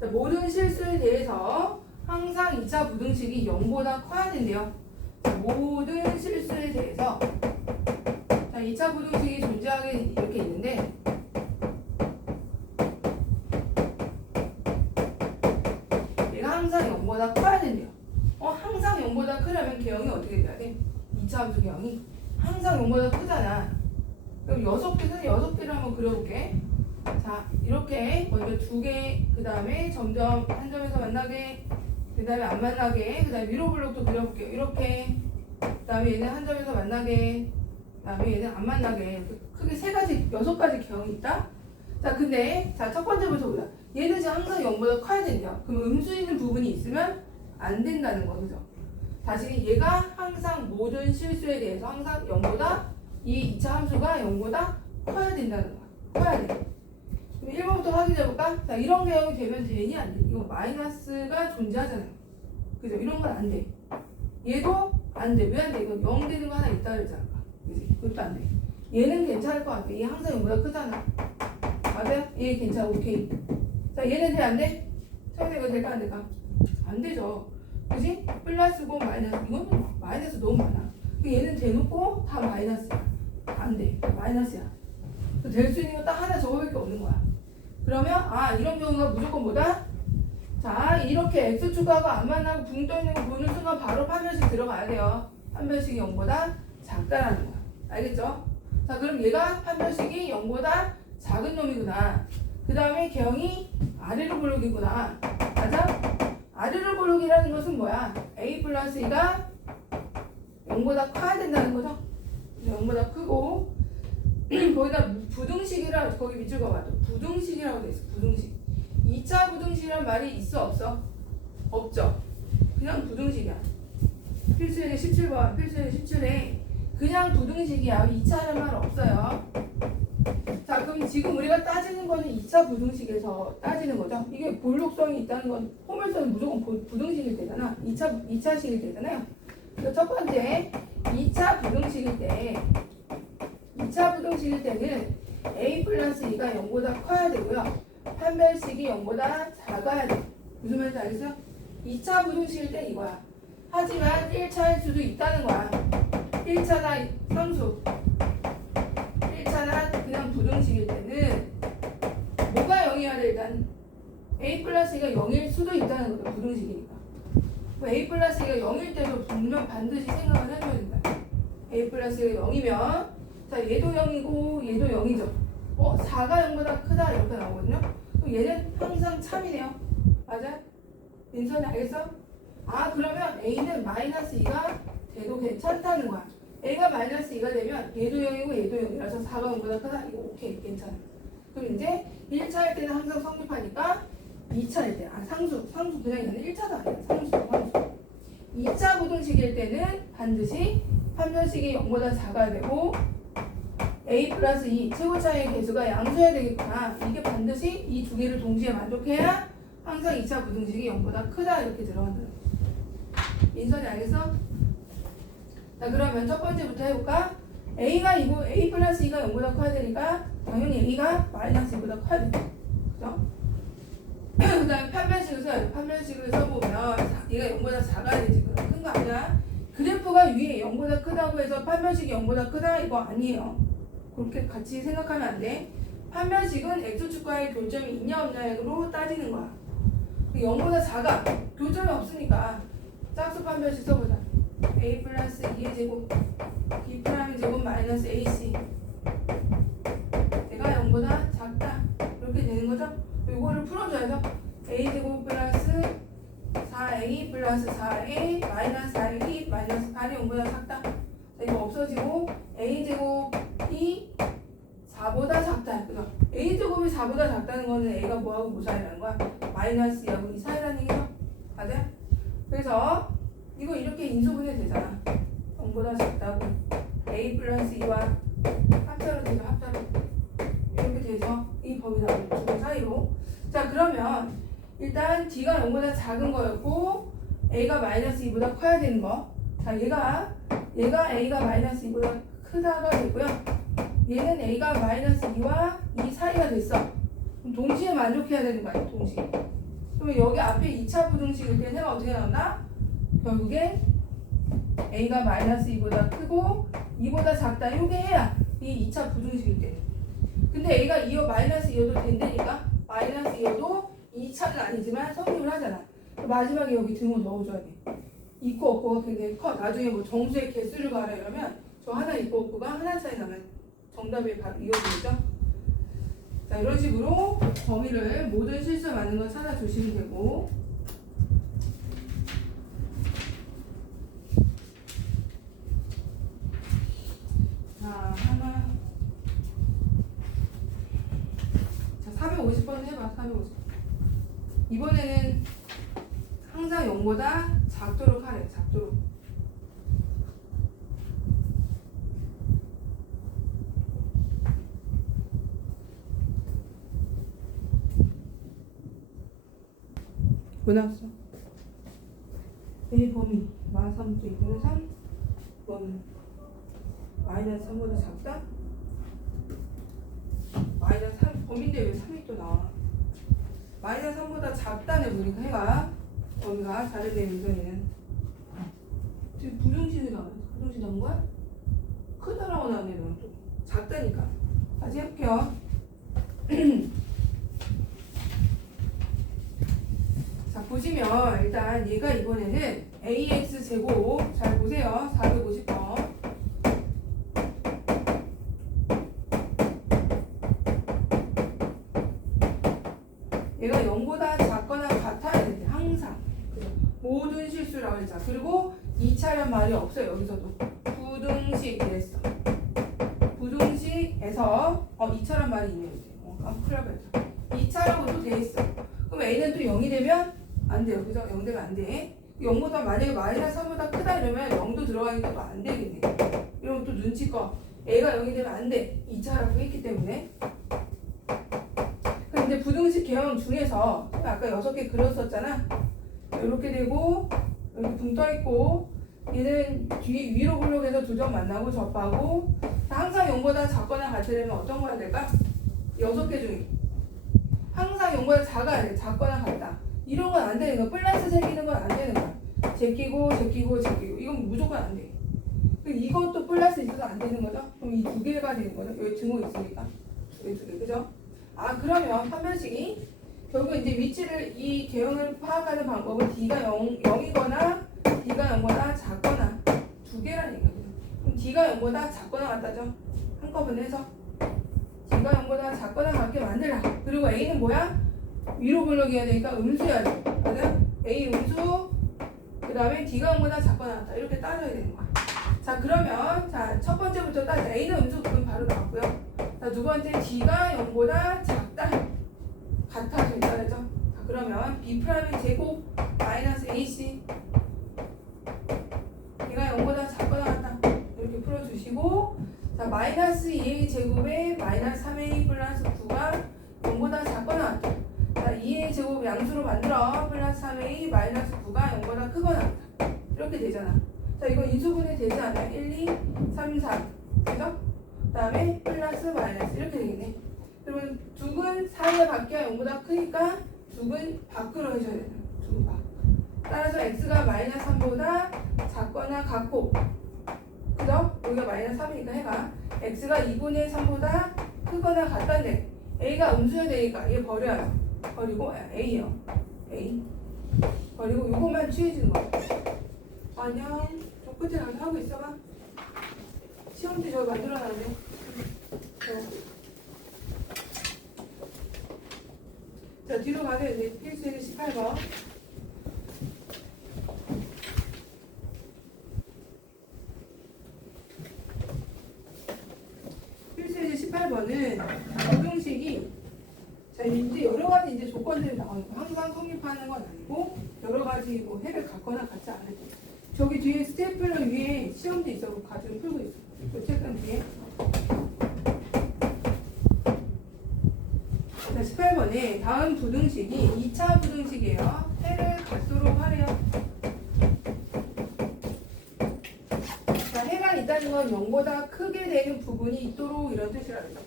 자, 모든 실수에 대해서 항상 2차 부등식이 0보다 커야 된대요. 자, 모든 실수에 대해서 자, 2차 부등식이 존재하게 이렇게 있는데 얘가 항상 0보다 커야 된대요. 항상 0보다 크려면 개형이 어떻게 돼야 돼? 2차 함수 개형이 항상 0보다 크잖아. 그럼 6개를 한번 그려볼게. 자, 이렇게 먼저 2개, 그 다음에 점점 한 점에서 만나게, 그 다음에 안 만나게, 그 다음에 위로 블록도 그려볼게요. 이렇게. 그 다음에 얘는 한 점에서 만나게, 그 다음에 얘는 안 만나게. 이렇게 크게 6가지 개형이 있다? 자, 근데, 자, 첫 번째부터 보자. 얘는 지금 항상 0보다 커야 된대요. 그럼 음수 있는 부분이 있으면 안 된다는 거, 그죠? 다시 얘가 항상 모든 실수에 대해서 항상 0보다 이 2차 함수가 0보다 커야 된다는 거야. 커야 돼. 그럼 1번부터 확인해볼까? 자, 이런 개형이 되면 되니 안 돼? 이거 마이너스가 존재하잖아요. 그죠? 이런 건 안 돼. 얘도 안 돼. 왜 안 돼? 이거 0 되는 거 하나 있다 그랬잖아. 그지? 그것도 안 돼. 얘는 괜찮을 것 같아. 얘 항상 0보다 크잖아. 맞아요? 얘 괜찮아. 오케이. 자, 얘는 돼? 안 돼? 처음에 이거 될까 안 될까? 안 되죠. 그지? 플러스고 마이너스. 이거는 마이너스 너무 많아. 얘는 대놓고 다 마이너스야. 안 돼. 마이너스야. 될 수 있는 거 딱 하나 저거밖에 없는 거야. 그러면 이런 경우가 무조건 뭐다? 자, 이렇게 x축하고 안 만나고 붕 떠있는 거 보는 순간 바로 판별식 들어가야 돼요. 판별식이 0보다 작다라는 거야. 알겠죠? 자, 그럼 얘가 판별식이 0보다 작은 놈이구나. 그 다음에 개형이 아래로 볼록이구나. 맞아? 아래로 볼록이라는 것은 뭐야? a 플러스 2가 0보다 커야 된다는 거죠. 0보다 크고 거기다 부등식이라 거기 밑줄 봐봐. 부등식이라고 돼 있어. 부등식. 2차 부등식이란 말이 있어 없어? 없죠. 그냥 부등식이야. 필수에 17번 필수에 17에 그냥 부등식이야. 2차라는 말 없어요. 자, 그럼 지금 우리가 따지는 거는 2차 부등식에서 따지는 거죠. 이게 볼록성이 있다는 건 포물선은 무조건 부등식일 때잖아. 2차식일 때잖아요. 그래서 첫 번째 2차 부등식일 때는 a 플러스 2가 0보다 커야 되고요. 판별식이 0보다 작아야 돼. 무슨 말인지 알겠어? 2차 부등식일 때 이거야. 하지만 1차일 수도 있다는 거야. 1차나 상수 1차나 그냥 부등식일 때는 뭐가 0이어야 돼? 일단 a 플러스 2가 0일 수도 있다는 거죠. 부등식이니까. a 플러스 2가 0일 때도 분명 반드시 생각을 해줘야 된다. a 플러스 2가 0이면 자 얘도 0이고 얘도 0이죠. 4가 0보다 크다 이렇게 나오거든요. 그럼 얘는 항상 참이네요. 맞아? 민선이 알겠어? 그러면 a는 마이너스 2가 돼도 괜찮다는 거야. a가 마이너스 2가 되면 얘도 0이고 얘도 0이라서 4가 0보다 크다. 이거 오케이 괜찮아. 그럼 이제 1차일 때는 항상 성립하니까 2차일 때 상수 그냥 얘는 1차도 아니야. 상수 2차 부등식일 때는 반드시 판별식이 0보다 작아야 되고 a 플러스 2 최고차의 개수가 양수해야 되겠구나. 이게 반드시 이 두 개를 동시에 만족해야 항상 2차 부등식이 0보다 크다 이렇게 들어간다. 인선이 알겠어? 자 그러면 첫 번째부터 해볼까? a 플러스 2가 0보다 커야 되니까 당연히 a가 마이너스 2보다 커야 돼. 그죠? 그 다음에 판별식을 써보면 얘가 0보다 작아야 되지. 큰 거 아니야? 그래프가 위에 0보다 크다고 해서 판별식이 0보다 크다 이거 아니에요. 그렇게 같이 생각하면 안 돼. 판별식은 x축과의 교점이 있냐 없냐로 따지는 거야. 0보다 작아. 교점이 없으니까 짝수 판별식 써보자. a 플러스 2의 제곱 b 프라임의 제곱 마이너스 ac 얘가 0보다 작다. 이렇게 되는 거죠. 이거를 풀어줘야죠. a 제곱 플러스 4a 플러스 4a 마이너스 4a 마이너스 8이 0보다 작다. 자, 이거 없어지고 a 제곱이 4보다 작다. 그죠? a 제곱이 4보다 작다는 거는 a가 뭐하고 뭐 사이라는 거야? 마이너스 2하고 이 사이라는 얘기죠. 맞아요? 그래서 이거 이렇게 인수분해 되잖아. 0보다 작다고 a 플러스 2와 합자로 되죠. 합자로 이렇게 돼서 이 범위 나오는 두 사이로. 자 그러면 일단 d가 0보다 작은 거였고 a가 마이너스 2보다 커야 되는 거. 자 얘가 a가 마이너스 2보다 크다가 되고요. 얘는 a가 마이너스 2와 2 사이가 됐어. 그럼 동시에 만족해야 되는 거 아니야? 동시에. 그러면 여기 앞에 2차 부등식일 때는 해가 어떻게 나왔나? 결국에 a가 마이너스 2보다 크고 2보다 작다. 이렇게 해야 이 2차 부등식일 때는. 근데 a가 2여 마이너스 2여도 된다니까 마이너스 2여도 2차는 아니지만 성립을 하잖아. 마지막에 여기 등호 넣어줘야 돼. 있고 없고가 굉장히 커. 나중에 뭐 정수의 개수를 구하라 이러면 저 하나 있고 없고가 하나 차이 나면 정답이 바로 이어지죠. 자 이런 식으로 범위를 모든 실수 맞는 거 찾아주시면 되고. 자 하나. 자 450번 해봐. 450. 이번에는 항상 0보다 작도록 하래. 작도록. 뭐 나왔어? A 범위 마삼 이분의 3 이거는 마이너스 3보다 작다? 마이너스 3 범위인데 왜 3이 또 나와? 마이너스 3보다 작다네 보니까 해가 범위가 다른데 민선이는 지금 부등식이 나와. 부등식 나온 거야? 크다라고 나왔네. 넌 또 작다니까. 다시 해볼게요. 자 보시면 일단 얘가 이번에는 ax 제곱 잘 보세요. 450번 얘가 0보다 작거나 같아야 돼. 항상. 그죠? 모든 실수라고 했잖아. 그리고 2차란 말이 없어요. 여기서도. 부등식 이랬어. 부등식에서 2차란 말이 있네. 큰일 날 뻔했죠. 2차라고 또 돼 있어. 그럼 A는 또 0이 되면 안 돼요. 그죠? 0 되면 안 돼. 0보다 만약에 마이너스 3보다 크다 이러면 0도 들어가니까 또 안 되겠네. 이러면 또 눈치껏 A가 0이 되면 안 돼. 2차라고 했기 때문에. 근데 부등식 개형 중에서 아까 6개 그렸었잖아. 이렇게 되고 여기 붕 떠있고 얘는 위로 블록에서 두 점 만나고 접하고 항상 0보다 작거나 같으려면 어떤 거야 될까? 6개 중에 항상 0보다 작아야 돼. 작거나 같다. 이런 건 안 되는 거야. 플러스 새기는 건 안 되는 거야. 제끼고 이건 무조건 안 돼. 이것도 플러스 있어서 안 되는 거죠? 그럼 이 두 개가 되는 거죠? 여기 등호 있으니까 두 개, 그죠? 그러면 판별식이 결국 이제 위치를 이 개형을 파악하는 방법은 D가 0이거나 D가 0보다 작거나 두 개라는 얘기거든요. 그럼 D가 0보다 작거나 같다죠? 한꺼번에 해서 D가 0보다 작거나 같게 만들라. 그리고 A는 뭐야? 위로 블록이어야 되니까 음수여야 돼. 맞아? A 음수 그 다음에 D가 0보다 작거나 같다. 이렇게 따져야 되는 거야. 자 그러면 첫 번째부터 따져. A는 음수 그건 바로 나왔고요. 자 두 번째 D가 0보다 작다. 같아 된다죠. 자 그러면 B'의 제곱 마이너스 AC D가 0보다 작거나 같다. 이렇게 풀어주시고 자 마이너스 2A 제곱에 마이너스 3A 플러스 9가 0보다 작거나 같다. 자 2A 제곱 양수로 만들어 플러스 3A 마이너스 9가 0보다 크거나 같다. 이렇게 되잖아. 자 이거 인수분해 되지 않아요? 1, 2, 3, 4 그죠? 그 다음에 플러스 마이너스 이렇게 되겠네. 그러면 두근 사이에 밖이야 0보다 크니까 두근 밖으로 해줘야 되는 두근 밖. 따라서 x가 마이너스 3보다 작거나 같고 그죠? 여기가 마이너스 3이니까 해가 x가 2분의 3보다 크거나 같다는데 a가 음수여야 되니까 얘 버려요. 버리고 a요. a 버리고 요것만 취해지는 거야. 안녕. 저 끝에 가서 하고 있어봐. 시험지 저거 만들어놨네. 자 뒤로 가세요. 이제 필수의 18번. 필수의 18번은 부등식이 자 이제 여러 가지 이제 조건들이 나오니까 항상 성립하는 건 아니고 여러 가지 뭐 해를 갖거나 같지 않을 때 저기 뒤에 스테이플러 위에 시험지 있어 가지고 풀고 있어. 그 책상 뒤에. 자 18번에 다음 부등식이 2차 부등식이에요. 해를 갖도록 하래요. 자 해가 있다는 건 0보다 크게 되는 부분이 있도록 이런 뜻이랍니다.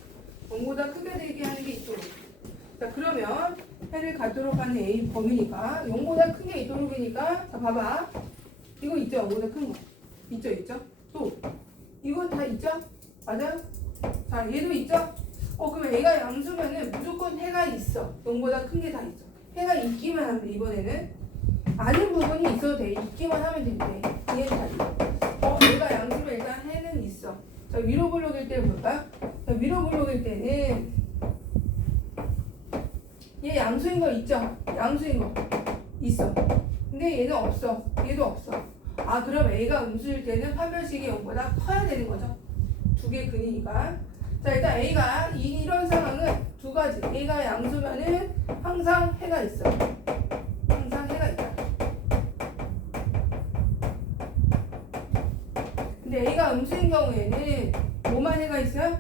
0보다 크게 되게 하는 게 있도록. 자 그러면 해를 갖도록 하는 A 범위니까 0보다 크게 있도록이니까 자 봐봐. 이거 있죠? 0보다 큰 거. 있죠? 또 이거 다 있죠? 맞아요? 자 얘도 있죠? 그러면 A가 양수면은 무조건 해가 있어. 0보다 큰 게 다 있어. 해가 있기만 하면 돼. 이번에는 아는 부분이 있어도 돼. 있기만 하면 된대. 얘는 다 있어. 얘가 양수면 일단 해는 있어. 자 위로 블록일 때 볼까요? 자 위로 블록일 때는 얘 양수인 거 있죠? 양수인 거 있어. 근데 얘는 없어. 얘도 없어. 그럼 A가 음수일 때는 판별식이 0보다 커야 되는 거죠. 두 개 근이니까. 자 일단 A가 이런 상황은 두 가지. A가 양수면은 항상 해가 있어. 항상 해가 있다. 근데 A가 음수인 경우에는 뭐만 해가 있어요?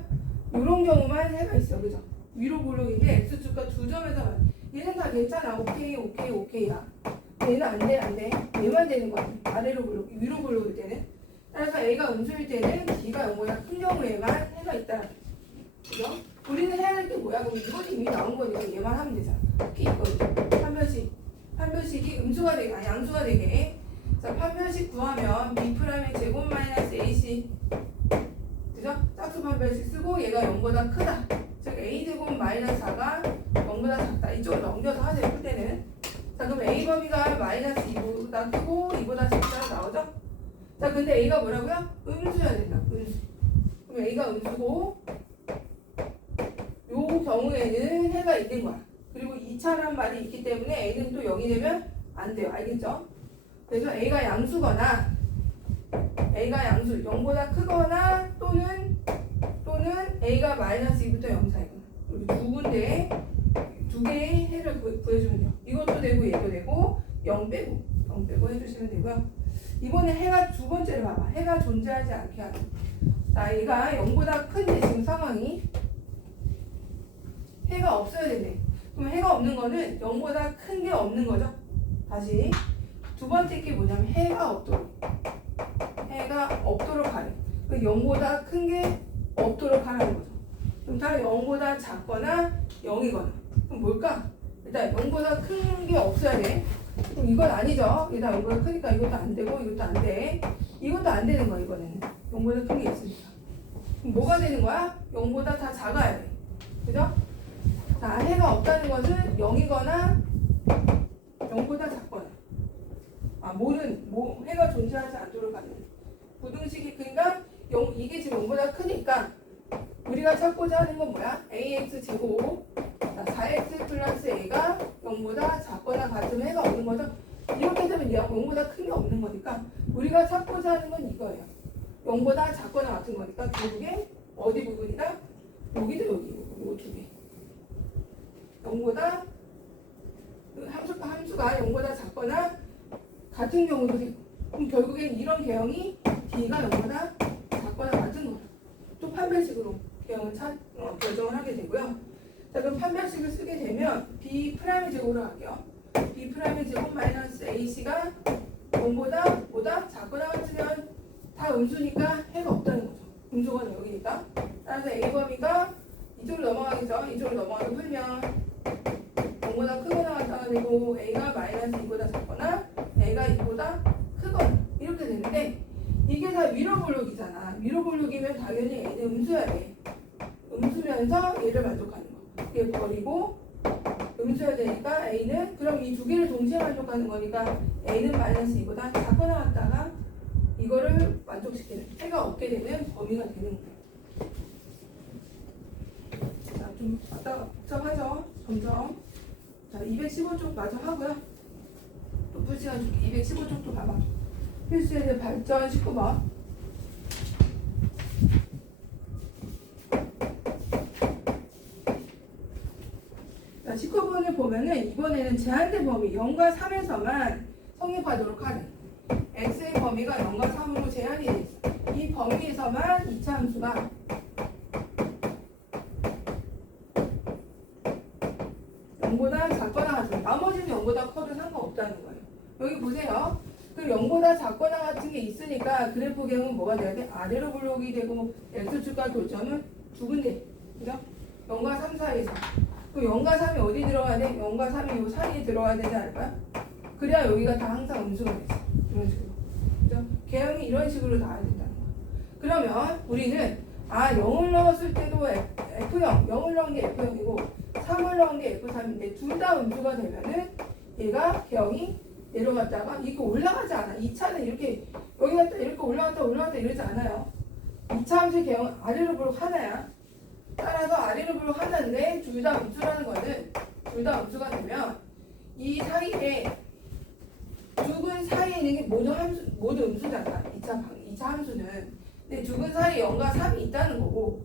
이런 경우만 해가 있어. 그죠? 위로 블록인데 X축과 두 점에서만. 얘는 다 괜찮아. 오케이야. 얘는 안 돼. 얘만 되는 거야. 아래로 블록, 위로 블록일 때는. 따라서 A가 음수일 때는 D가 0보다 큰 경우에만 해가 있다. 그죠? 우리는 해야 될 게 뭐야? 그럼 이건 이미 나온 거니까 얘만 하면 되잖아. 이렇게 있거든. 판별식이 음수가 되게, 양수가 되게. 자, 판별식 구하면 B'의 제곱 마이너스 AC. 그죠? 짝수 판별식 쓰고 얘가 0보다 크다. 즉 A제곱 마이너스 4가 0보다 작다. 이쪽으로 넘겨서 하세요. 풀 때는. 자 그럼 A 범위가 마이너스 2보다 크고 2보다 작다로 나오죠? 자 근데 A가 뭐라고요? 음수여야 된다. 음수. 그럼 A가 음수고 요 경우에는 해가 있는 거야. 그리고 2차란 말이 있기 때문에 A는 또 0이 되면 안 돼요. 알겠죠? 그래서 A가 양수거나 A가 양수 0보다 크거나 또는 A가 마이너스 2부터 0 사이거나 우리 두 개의 해를 구해주면 돼요. 이것도 되고 얘도 되고 0 빼고 해주시면 되고요. 이번에 해가 두 번째로 봐봐. 해가 존재하지 않게 하는. 자, 얘가 0보다 큰데 지금 상황이 해가 없어야 되네. 그럼 해가 없는 거는 0보다 큰 게 없는 거죠. 다시 두 번째 게 뭐냐면 해가 없도록 하래. 0보다 큰 게 없도록 하라는 거죠. 그럼 다 0보다 작거나 0이거나. 그럼 뭘까? 일단 0보다 큰 게 없어야 돼. 그럼 이건 아니죠. 일단 0보다 크니까 이것도 안 되고 이것도 안 돼. 이것도 안 되는 거야 이번에는. 0보다 큰 게 있으니까. 그럼 뭐가 되는 거야? 0보다 다 작아야 돼. 그죠? 자, 해가 없다는 것은 0이거나 0보다 작거나. 해가 존재하지 않도록 하는 부등식이 그러니까 이게 지금 0보다 크니까 우리가 찾고자 하는 건 뭐야? ax 제곱 4x 플러스 a가 0보다 작거나 같으면 해가 없는 거죠. 이렇게 되면 0보다 큰 게 없는 거니까 우리가 찾고자 하는 건 이거예요. 0보다 작거나 같은 거니까 결국에 어디 부분이다? 여기도 여기 이거 두 개. 0보다 함수가 0보다 작거나 같은 경우도 되고 그럼 결국엔 이런 개형이 D가 0보다 작거나 같은 거예요. 또 판별식으로 개형을 결정을 하게 되고요. 자, 그럼 판별식을 쓰게 되면 B'의 제곱으로 할게요. B'의 제곱 마이너스 AC가 0보다 작거나 같으면 다 음수니까 해가 없다는 거죠. 음수가 여기니까. 따라서 A 범위가 이쪽으로 넘어가겠죠. 이쪽으로 넘어가서 풀면 0보다 크거나 같아가 되고 A가 마이너스 2보다 작거나 A가 2보다 크거나 이렇게 되는데 이게 다 위로볼록이잖아. 위로볼록이면 당연히 A는 음수여야 돼. 음수면서 얘를 만족하는 거. 이게 버리고 음수여야 되니까 A는 그럼 이 두 개를 동시에 만족하는 거니까 A는 마이너스 2보다 작거나 같다가 이거를 만족시키는 해가 없게 되는 범위가 되는 거예요. 자, 좀 왔다가 복잡하죠? 점점. 자, 215쪽 마저 하고요. 또 풀 시간 줄게. 215쪽도 봐봐. 필수에 대한 발전 19번. 자, 19번을 보면은 이번에는 제한된 범위 0과 3에서만 성립하도록 하래. x의 범위가 0과 3으로 제한이 돼 있어. 이 범위에서만 2차 함수가 0보다 작거나 같은 나머지는 0보다 커도 상관없다는 거예요. 여기 보세요. 그럼 0보다 작거나 같은 게 있으니까 그래프 개형은 뭐가 돼야 돼? 아래로 블록이 되고 x축과 교점은 두 군데. 그죠? 0과 3 사이에서. 그럼 0과 3이 어디 들어가야 돼? 0과 3이 이 사이에 들어가야 되지 않을까요? 그래야 여기가 다 항상 음수가 되지. 이런 식으로. 그죠? 개형이 이런 식으로 나와야 된다는 거야. 그러면 우리는 0을 넣었을 때도 F0, 0을 넣은 게 F0이고 3을 넣은 게 F3인데 둘 다 음수가 되면은 얘가 개형이 내려갔다가 이거 올라가지 않아. 2차는 이렇게 여기 갔다 이렇게 올라갔다 이러지 않아요. 2차 함수의 개형은 아래로 블록 하나야. 따라서 아래로 블록 하나인데 둘 다 음수라는 거는 둘 다 음수가 되면 이 사이에 두근 사이에 있는 게 모두 음수잖아. 2차 함수는. 근데 두근 사이에 0과 3이 있다는 거고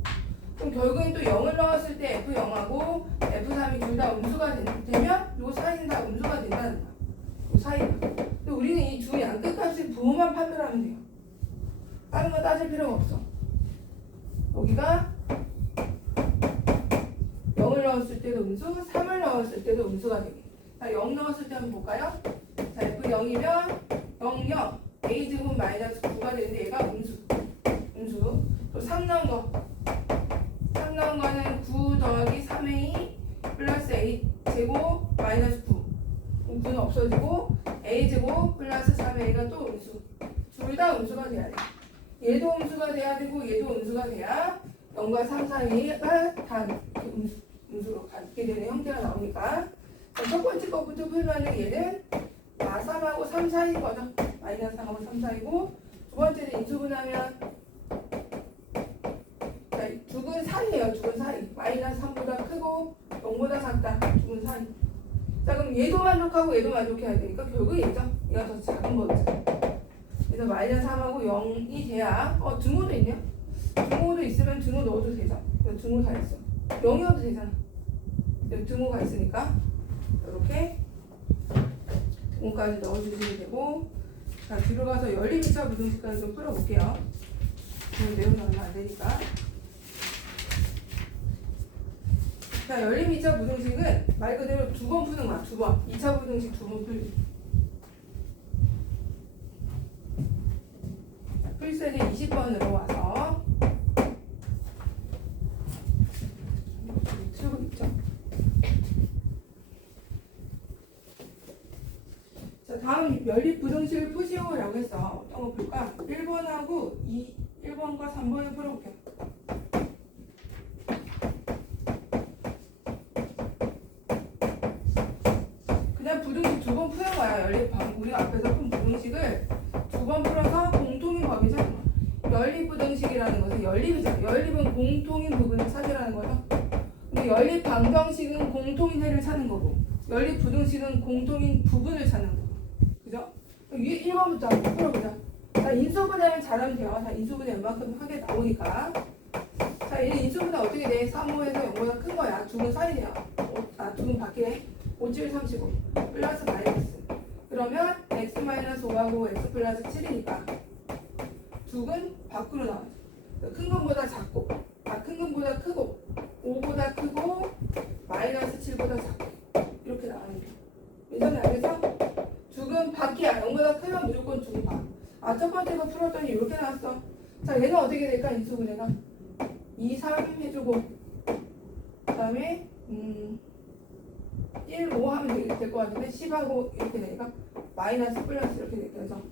그럼 결국엔 또 0을 넣었을 때 F0하고 F3이 둘 다 음수가 되면 이 사이는 다 음수가 된다는 거야. 이 사이가. 근데 우리는 이 두 양끝값의 부호만 판별하면 돼요. 다른 거 따질 필요가 없어. 여기가 0을 넣었을 때도 음수, 3을 넣었을 때도 음수가 되게. 자, 0 넣었을 때 한번 볼까요? 자, F0이면 0, 0, A제곱 마이너스 9가 되는데 얘가 음수. 또 3 넣은 거는 9 더하기 3A 플러스 A 제곱 마이너스 9. 9는 없어지고 A제곱 플러스 3A가 또 음수. 둘 다 음수가 돼야 돼. 얘도 음수가 돼야 되고 얘도 음수가 돼야 0과 3 사이가 다 음수로 갖게 되는 형태가 나오니까 첫 번째 것부터 풀면 얘는 3하고 3 사이인 거죠. 마이너스 3하고 3 사이고 두 번째는 인수분하면 두근 사이예요. 두근 사이. 마이너스 3보다 크고 0보다 작다. 두근 사이. 자 그럼 얘도 만족하고 얘도 만족해야 되니까 결국 얘죠. 얘가 더 작은 거죠. 그래서 마이너스 3하고 0이 돼야 등호도 있네요. 등호도 있으면 등호 넣어도 되죠. 등호 다 있어. 0이어도 되잖아. 여기 등호가 있으니까 이렇게 등호까지 넣어주시면 되고 자 뒤로 가서 열림 2차 부등식까지 좀 풀어볼게요. 내용이 얼마 안 되니까. 자, 열림 2차 부등식은 말 그대로 두 번 푸는 거야. 두 번. 2차 부등식 두 번 풀기. 풀세제 20번으로 와서 틀고 있죠. 자, 다음 연립 부등식을 푸시오라고 해서 어떤 거 풀까? 1번하고 1번과 3번을 풀어볼게요. 부등식 두 번 푸는 거야. 우리가 앞에서 푼 부등식을 두 번 풀어서 공통인 범위 찾는 거야. 연립 부등식이라는 것은 연립이잖아. 연립은 공통인 부분을 찾으라는 거죠. 근데 연립 방정식은 공통인 해를 찾는 거고, 연립 부등식은 공통인 부분을 찾는 거고, 그죠? 1번부터 한번 풀어보자. 자, 인수분해를 잘하면 돼요. 자, 인수분해 웬만큼 하게 나오니까. 자, 얘는 인수분해 어떻게 돼? 3호에서 0보다 큰 거야. 두근 4이네요. 두근 밖에 5735 플러스 마이너스. 그러면 x 마이너스 5하고 x 플러스 7이니까 두근 밖으로 나와요. 큰 것보다 작고, 큰 것보다 크고, 5보다 크고, 마이너스 7보다 작고 이렇게 나와요. 예전에 알겠어? 두근 밖이야. 0보다 크면 무조건 두근 밖. 첫 번째 거 풀었더니 이렇게 나왔어. 자, 얘는 어떻게 될까? 인수분해가 2, 3 해주고 그 다음에 1, 5 하면 될 것 같은데 10하고 이렇게 되니까 마이너스 플러스 이렇게 되죠.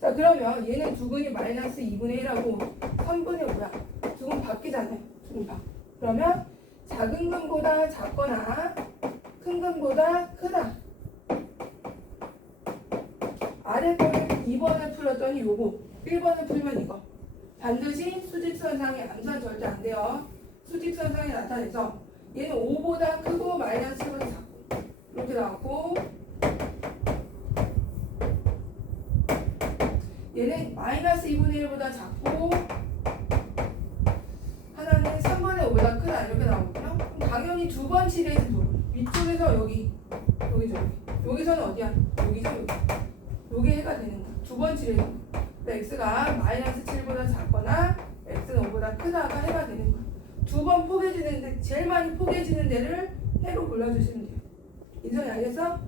자 그러면 얘는 두근이 마이너스 2분의 1하고 3분의 5야. 두근 바뀌잖아요. 두근 바. 그러면 작은 근보다 작거나 큰 근보다 크다. 아래 거를 2번을 풀었더니 요거 1번을 풀면 이거 반드시 수직선상에 암산 절대 안 돼요. 수직선상에 나타내서 얘는 5보다 크고 마이너스 7보다 작고 이렇게 나왔고 얘는 마이너스 2분의 1보다 작고 하나는 3분의 5보다 크다 이렇게 나오거든요. 그럼 당연히 두 번 칠해서 위쪽에서 여기서는 어디야? 여기서 여기 요게 해가 되는 거야. 두 번 칠해서 x가 마이너스 7보다 작거나 x는 5보다 크다가 해가 되는 거야. 두 번 포개지는데 제일 많이 포개지는 데를 해로 골라주시면 돼요. 인선이 알겠어?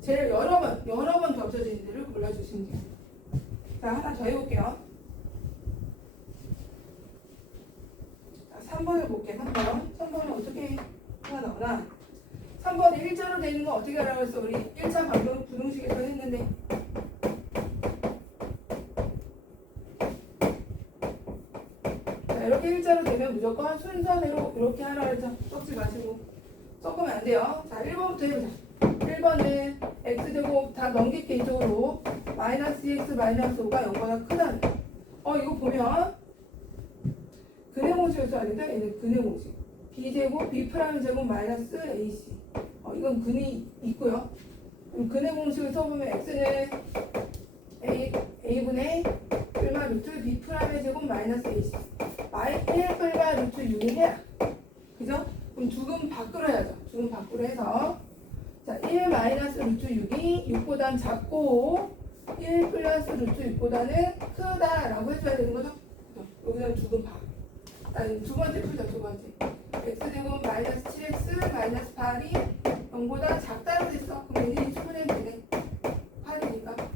제일 여러 번 겹쳐지는 데를 골라주시면 돼요. 자, 하나 더 해볼게요. 자, 3번을 볼게요. 3번은 어떻게 하나 나오나? 3번 일자로 되는 거 어떻게 하라고 했어? 우리 1차 방정 부등식에서 했는데 자, 이렇게 일자로 되면 무조건 순서대로 이렇게 하라고 했죠. 섞지 마시고 섞으면 안 돼요. 자, 1번부터 해보자. 1번은 x제곱 다 넘길게 이쪽으로 마이너스 2x 마이너스 5가 0보다 크다는 이거 보면 근해 공식을 써야 된다. 얘는 근해 공식 b제곱 b 프라임 제곱 마이너스 ac 이건 근이 있고요. 그럼 근해 공식을 써보면 x는 a분의 1마 루트 b 프라임의 제곱 마이너스 ac 1뿔과 루트 6이 해야 그죠? 그럼 두근 밖으로 해야죠. 두근 밖으로 해서 자, 1 마이너스 루트 6이 6보단 작고 1 플러스 루트 6보다는 크다라고 해줘야 되는 거죠? 여기서 두근 밖. 두 번째 풀죠. 두 번째. x제곱 마이너스 7x 마이너스 8이 0보다 작다고 됐어. 그럼 얘는 인수분해도 되네. 8이니까.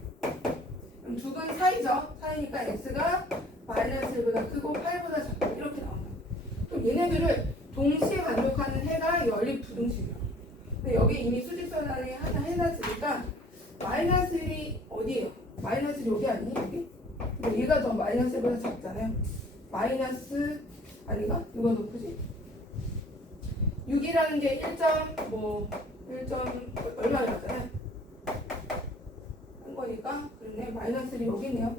그럼 두근 사이죠. 사이니까 x가 마이너스 1보다 크고 8보다 작다. 이렇게 나온다. 그럼 얘네들을 동시에 만족하는 해가 연립 부등식이야. 근데 여기 이미 수직선상에 하나 해놨으니까 마이너스 1이 어디예요? 마이너스 1이 여기 아니니? 여기? 근데 얘가 더 마이너스 1보다 작잖아요. 마이너스 아닌가? 누가 높으지? 6이라는 게 1점 얼마 나왔잖아요. 한 거니까 그러네. 마이너스 1이 여기 있네요.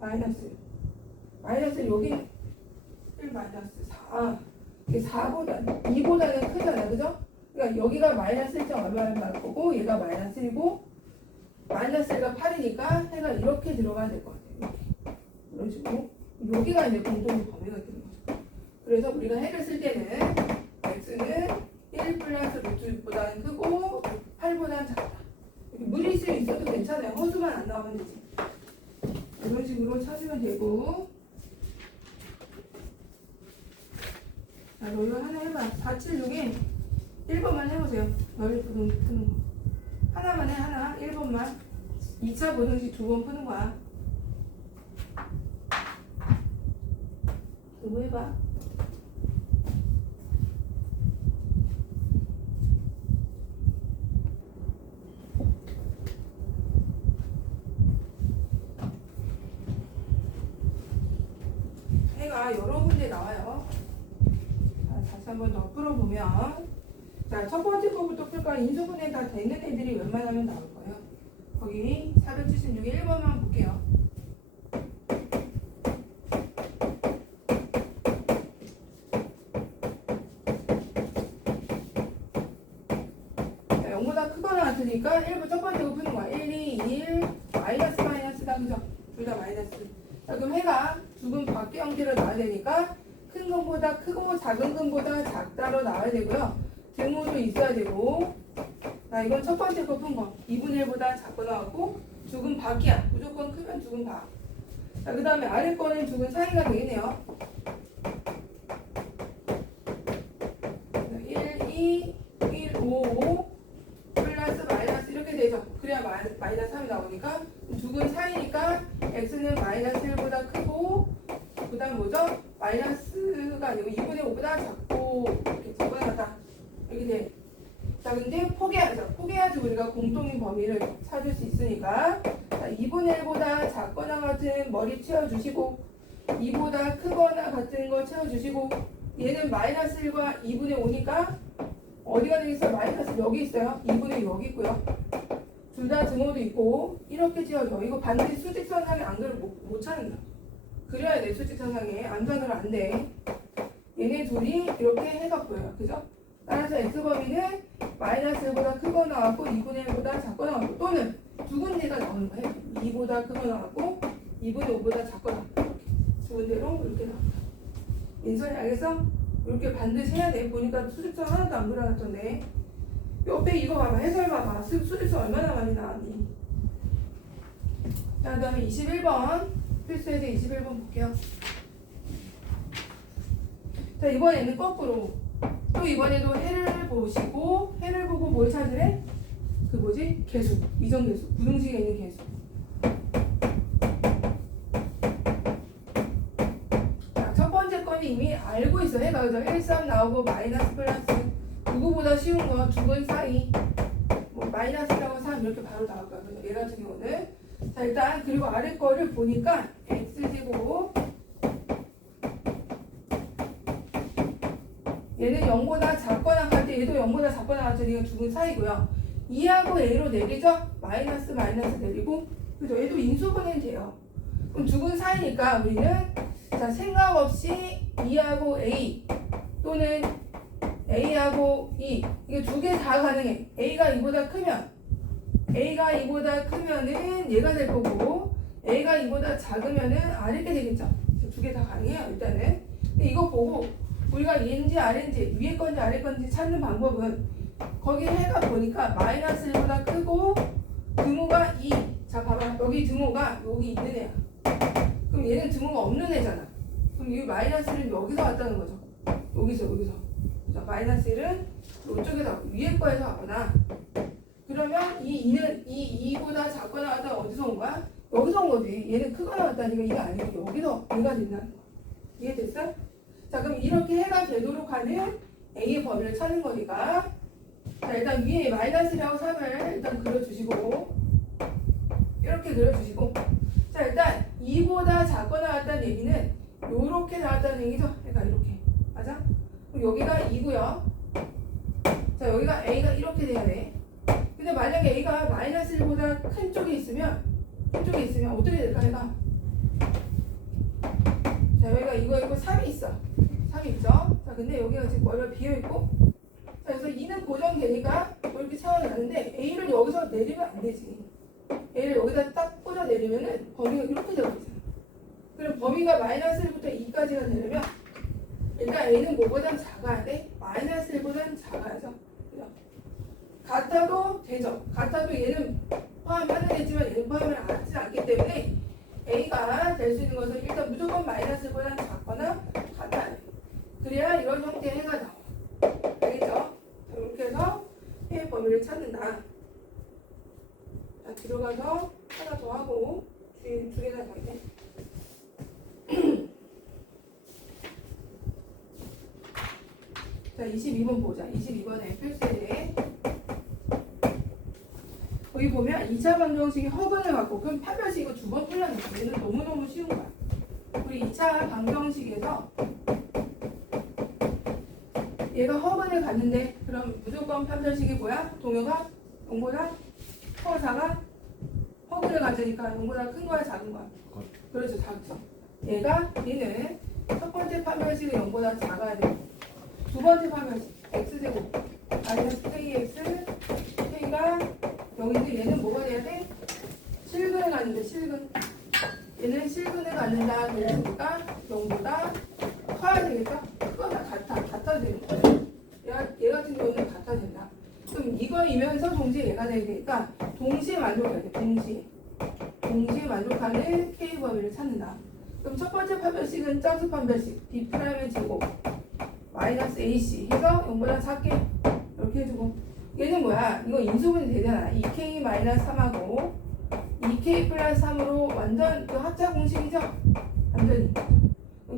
마이너스 1 여기 1 마이너스 4 이게 4보다 2보다는 크잖아. 그죠? 그러니까 여기가 마이너스 1점 얼마를 말 거고 얘가 마이너스 1고 마이너스 1가 8이니까 해가 이렇게 들어가야 될 것 같아요. 이렇게. 이런 식으로. 여기가 이제 공통의 범위가 되는 거죠. 그래서 우리가 해를 쓸 때는 x는 1 플러스 루트 6보다는 크고 8보다는 작다. 무리수 있어도 괜찮아요. 허수만 안 나오면 되지. 이런 식으로 찾으면 되고. 자, 너 이거 하나 해봐. 476에 1번만 해보세요. 너를 푸는 거. 하나만 해, 하나. 1번만. 2차 보등식 2번 푸는 거야. 그거 해봐. 해가 여러 문제 나와요. 자, 다시 한번 더 풀어보면, 자, 첫 번째 거부터 풀까? 인수분해 다 되는 애들이 웬만하면 나올 거예요. 거기 476에 1번만 볼게요. 자, 0보다 크거나 같으니까 1번 첫 번째 거 푸는 거야. 1, 2, 1, 마이너스다. 그죠? 둘 다 마이너스. 자, 그럼 해가 죽은 밖의 형태로 나와야 되니까 큰 것보다 크고 작은 것보다 작다로 나와야 되고요. 등호도 있어야 되고. 자, 이건 첫 번째 거 푼 거. 2분의 1보다 작고 나왔고 죽은 밖이야. 무조건 크면 죽은 밖. 자, 그 다음에 아래 거는 죽은 사이가 되겠네요. 1, 2, 1, 5, 플러스 마이너스 이렇게 되죠. 그래야 마이너스 3이 나오니까 죽은 사이니까 x는 마이너스 1보다 크고 그 다음 뭐죠? 마이너스가 아니고 2분의 5보다 작고 이렇게 작거나 같다. 이렇게 돼. 자, 근데 포기해야지 우리가 공통인 범위를 찾을 수 있으니까. 자, 2분의 1보다 작거나 같은 머리 채워주시고 2보다 크거나 같은 거 채워주시고 얘는 마이너스 1과 2분의 5니까 어디가 되겠어? 마이너스 여기 있어요. 2분의 6 여기 있고요. 둘 다 등호도 있고 이렇게 지어줘. 이거 반드시 수직선상에 안 그러면 못 찾는다. 그려야 돼. 수직선상에 안 그러면 안 돼. 얘네 둘이 이렇게 해가 보여요. 그죠? 따라서 x범위는 마이너스 1보다 크거나 나왔고 2분의 1보다 작거나 나왔고 또는 두 군데가 나오는 거예요. 2보다 크거나 나왔고 2분의 5보다 작거나 나왔고 두 군데로 이렇게 나옵니다. 인선이 알겠어? 이렇게 반드시 해야 돼. 보니까 수직선 하나도 안 그려놨던데 옆에 이거 봐봐. 해설 봐봐. 수직선 얼마나 많이 나왔니? 자, 그 다음에 21번 필수에서 21번 볼게요. 자, 이번에는 거꾸로 또 이번에도 해를 보시고 해를 보고 뭘 찾으래? 그 뭐지? 개수, 이정계수, 부등식에 있는 개수. 자, 첫 번째 거는 이미 알고 있어. 해가 그죠? 1, 3 나오고 마이너스 플러스 누구보다 쉬운 거 죽은 사이 뭐 마이너스라고 3 이렇게 바로 나올 거야. 그래서 얘 같은 경우는 자, 일단 그리고 아래 거를 보니까 x제곱 얘는 0보다 작거나 같을 때 얘도 0보다 작거나 같으니까 죽은 사이고요. 2하고 a로 내리죠? 마이너스 내리고 그죠? 얘도 인수분해는 돼요. 그럼 죽은 사이니까 우리는 자, 생각 없이 2하고 a 또는 a하고 2 이게 두 개 다 가능해. a가 2보다 크면은 얘가 될 거고 a가 2보다 작으면은 이렇게 되겠죠. 두 개 다 가능해요. 일단은. 근데 이거 보고 우리가 얘인지 아래인지 위에 건지 아래 건지 찾는 방법은 거기 해가 보니까 마이너스 1보다 크고 등호가 2. 자, 봐봐. 여기 등호가 여기 있는 애야. 그럼 얘는 등호가 없는 애잖아. 그럼 이 마이너스 1은 여기서 왔다는 거죠. 여기서. 자, 마이너스 1은 이쪽에서 위에 거에서 왔구나. 그러면 이 2는 이 2보다 작거나 같다 어디서 온 거야? 여기서 온 거지. 얘는 크거나 같다니까 이게 아니고 여기서 얘가 된다는 거야. 이해됐어? 자, 그럼 이렇게 해가 되도록 하는 A의 범위를 찾는 거니까 자, 일단 위에 마이너스라고 3을 일단 그려주시고 이렇게 그려주시고 자, 일단 2보다 작거나 같다는 얘기는 요렇게 나왔다는 얘기죠? 얘가 이렇게 맞아? 그럼 여기가 2고요 자, 여기가 A가 이렇게 돼야 돼. 근데 만약에 A가 마이너스 1보다 큰 쪽에 있으면 어떻게 될까 얘가? 자, 여기가 이거 3이 있어. 3이 있죠? 자, 근데 여기가 지금 머리가 비어있고 자, 그래서 2는 고정되니까 이렇게 채워나는데 A를 여기서 내리면 안 되지. A를 여기다 딱 꽂아 내리면은 범위가 이렇게 되어있잖아. 그럼 범위가 마이너스 1부터 2까지가 되려면 일단 A는 뭐보단 작아야 돼? 마이너스 1보단 작아야죠. 그죠? 같아도 되죠. 같아도 얘는 포함하는 애지만 얘는 포함을 하지 않기 때문에 A가 될 수 있는 것은 일단 무조건 마이너스 1보단 작거나 같아야 돼. 그래야 이런 형태의 해가 나와. 알겠죠? 이렇게 해서 해의 범위를 찾는다. 자, 들어가서 하나 더 하고 두 개나 더 있네. 자, 22번 보자. 22번에 필수에 여기 보면 2차 방정식이 허근을 갖고 그럼 판별식 이거 두 번 풀려는 거야. 얘는 너무너무 쉬운 거야. 우리 2차 방정식에서 얘가 허근을 갖는데 그럼 무조건 판별식이 뭐야? 동요가 0보다 허사가 허근을 가지니까 0보다 큰 거야 작은 거야? 그렇죠, 작죠. 얘는 첫 번째 판별식은 0보다 작아야 되고 두 번째 판별식 x제곱 마이너스 kx k가 0인데 얘는 뭐가 돼야 돼? 실근을 갖는데 실근 얘는 실근을 갖는다 그러니까 0보다 커야 되겠죠? 크거나 같아도 되는 거예요. 얘 같은 경우는 같아야 된다. 그럼 이거이면서 동시에 얘가 돼야 되니까 동시에 만족해야 돼. 동시에 만족하는 K 범위를 찾는다. 그럼 첫 번째 판별식은 짝수 판별식 B'의 제곱 마이너스 AC 해서 0보다 작게 이렇게 해주고 얘는 뭐야? 이거 인수분이 되잖아. 2K 마이너스 3하고 2K 플러스 3으로 완전 그 합차 공식이죠? 완전히.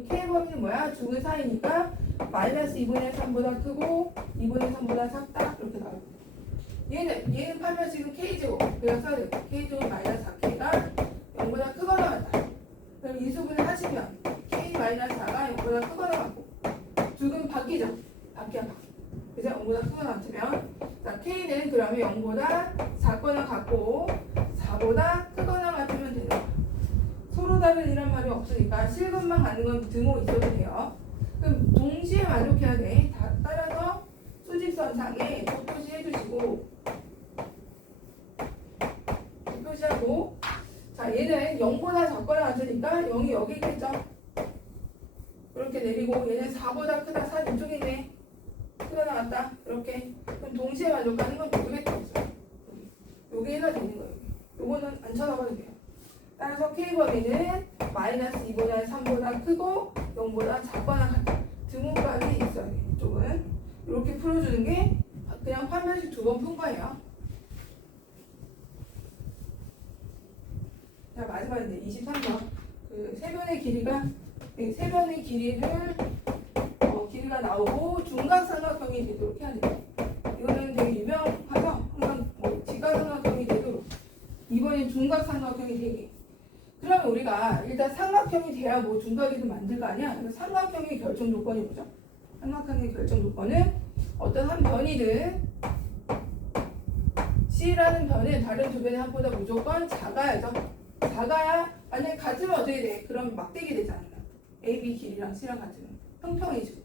K 범위는 뭐야? 중의 사이니까 마이너스 2분의 3보다 크고 2분의 3보다 작다 이렇게 나와요. 얘는 판별식은 K제곱 그래서 써야 돼. K제곱 마이너스 4K가 0보다 크거나 같다. 그럼 인수분을 하시면 K 마이너스 4가 0보다 크거나 같고 둘은 바뀌죠? 바뀌어. 그죠? 0보다 크거나 같으면 자, K는 그러면 0보다 작거나 같고 4보다 크거나 같으면 되는 거야. 서로 다른 이란 말이 없으니까 실근만 가는 건 등호 있어도 돼요. 그럼 동시에 만족해야 돼. 따라서 수직선상에 표시 해주시고 표시하고 자 얘는 0보다 작거나 같으니까 0이 여기 있겠죠. 이렇게 내리고 얘는 4보다 크다 4 이쪽에 있네. 크거나 같다. 이렇게 그럼 동시에 만족하는 건 요게 없어요. 요게 해가 되는 거예요. 요거는 안 쳐다봐도 돼요. 따라서 K 범위는 마이너스 2보다 3보다 크고 0보다 작거나 같다. 등호까지 있어야 돼. 이쪽은 이렇게 풀어주는 게 그냥 판별식 두 번 푼 거예요. 자 마지막인데 23번 그 세변의 길이가 세변의 길이가 나오고 중각삼각형이 되도록 해야 돼요. 이거는 되게 유명하죠. 항상 직각삼각형이 되도록 이번엔 중각삼각형이 되게. 그러면 우리가 일단 삼각형이 돼야 뭐 중각이든 만들 거 아니야. 그래서 삼각형의 결정 조건이 뭐죠? 삼각형의 결정 조건은 어떤 한 변이든 C라는 변은 다른 두 변의 합보다 무조건 작아야죠. 작아야 만약에 같으면 어떻게 돼? 그럼 막대기 되지 않나? AB 길이랑 C랑 같으면 평평해지고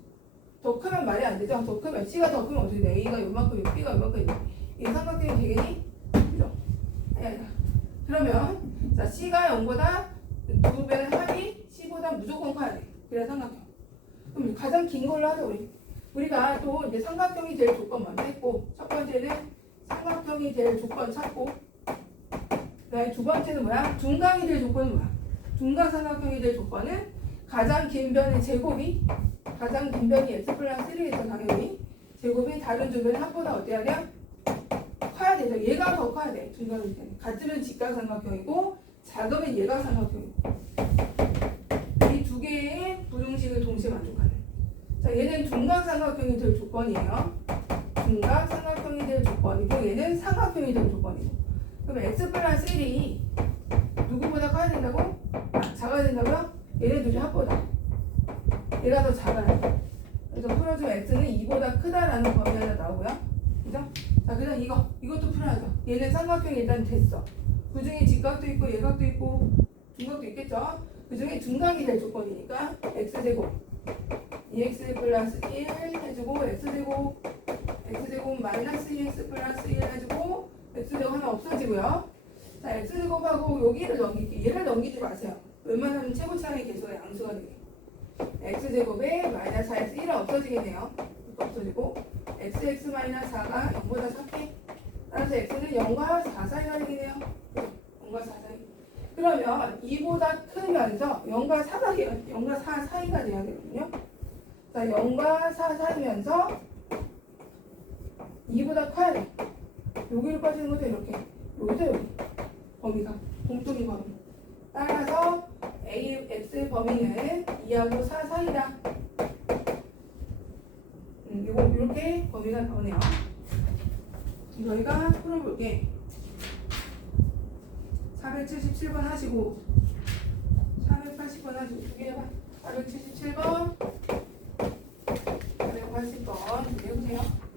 더 크면 말이 안 되죠. 더 크면 C가 더 크면 어떻게 돼? A가 요만큼이고 B가 요만큼이고 이 삼각형이 되겠니? 그죠? 아니야. 그러면 자 C가 0보다 두 배의 합이 C보다 무조건 커야 돼. 그래야 삼각형. 그럼 가장 긴 걸로 하자 우리가 또 이제 삼각형이 될 조건 먼저 했고 첫 번째는 삼각형이 될 조건 찾고 그다음에 두 번째는 뭐야? 중각이 될 조건은 뭐야? 중각 삼각형이 될 조건은 가장 긴 변의 제곱이 가장 긴 변이 x 플러스 1이겠죠 당연히 제곱이 다른 두 변의 합보다 어때야 돼요? 커야 되죠. 얘가 더 커야 돼. 중각일 때는 같으면 직각삼각형이고 작으면 예각삼각형이고 이 두 개의 부등식을 동시에 만족하는. 자 얘는 중각삼각형이 될 조건이에요. 중각삼각형이 될 조건이고 얘는 삼각형이 될 조건이고. 그럼 x 플러스 1이 누구보다 커야 된다고? 작아야 된다고요? 얘네 둘이 합보다. 얘가 더 작아요. 그래서 풀어주면 x는 2보다 크다라는 범위 하나 나오고요. 그죠? 자, 그 다음 이것도 풀어야죠. 얘는 삼각형이 일단 됐어. 그 중에 직각도 있고, 예각도 있고, 중각도 있겠죠? 그 중에 중각이 될 조건이니까, x제곱. 2x 플러스 1 해주고, x제곱, x제곱 마이너스 2x 플러스 1 해주고 x제곱 하나 없어지고요. 자, x제곱하고 여기를 넘길게요. 얘를 넘기지 마세요. 웬만하면 최고차의 계수가 양수가 되게. x제곱에 마이너스 4x 1은 없어지겠네요. 이거 없어지고 x 마이너스 4가 0보다 작게. 따라서 x는 0과 4 사이가 되겠네요. 0과 4 사이. 그러면 2보다 크면서 0과 4 사이가 돼야 되거든요. 자, 0과 4 사이면서 2보다 커야 돼. 여기로 빠지는 것도 이렇게. 여기도 여기. 범위가. 공통이 범위. 따라서 AX 범위는 2하고 4 사이다. 이거 이렇게 범위가 나오네요. 저희가 풀어볼게. 477번 하시고 480번 하시고 두 개 해봐. 477번 480번 두 개 해보세요.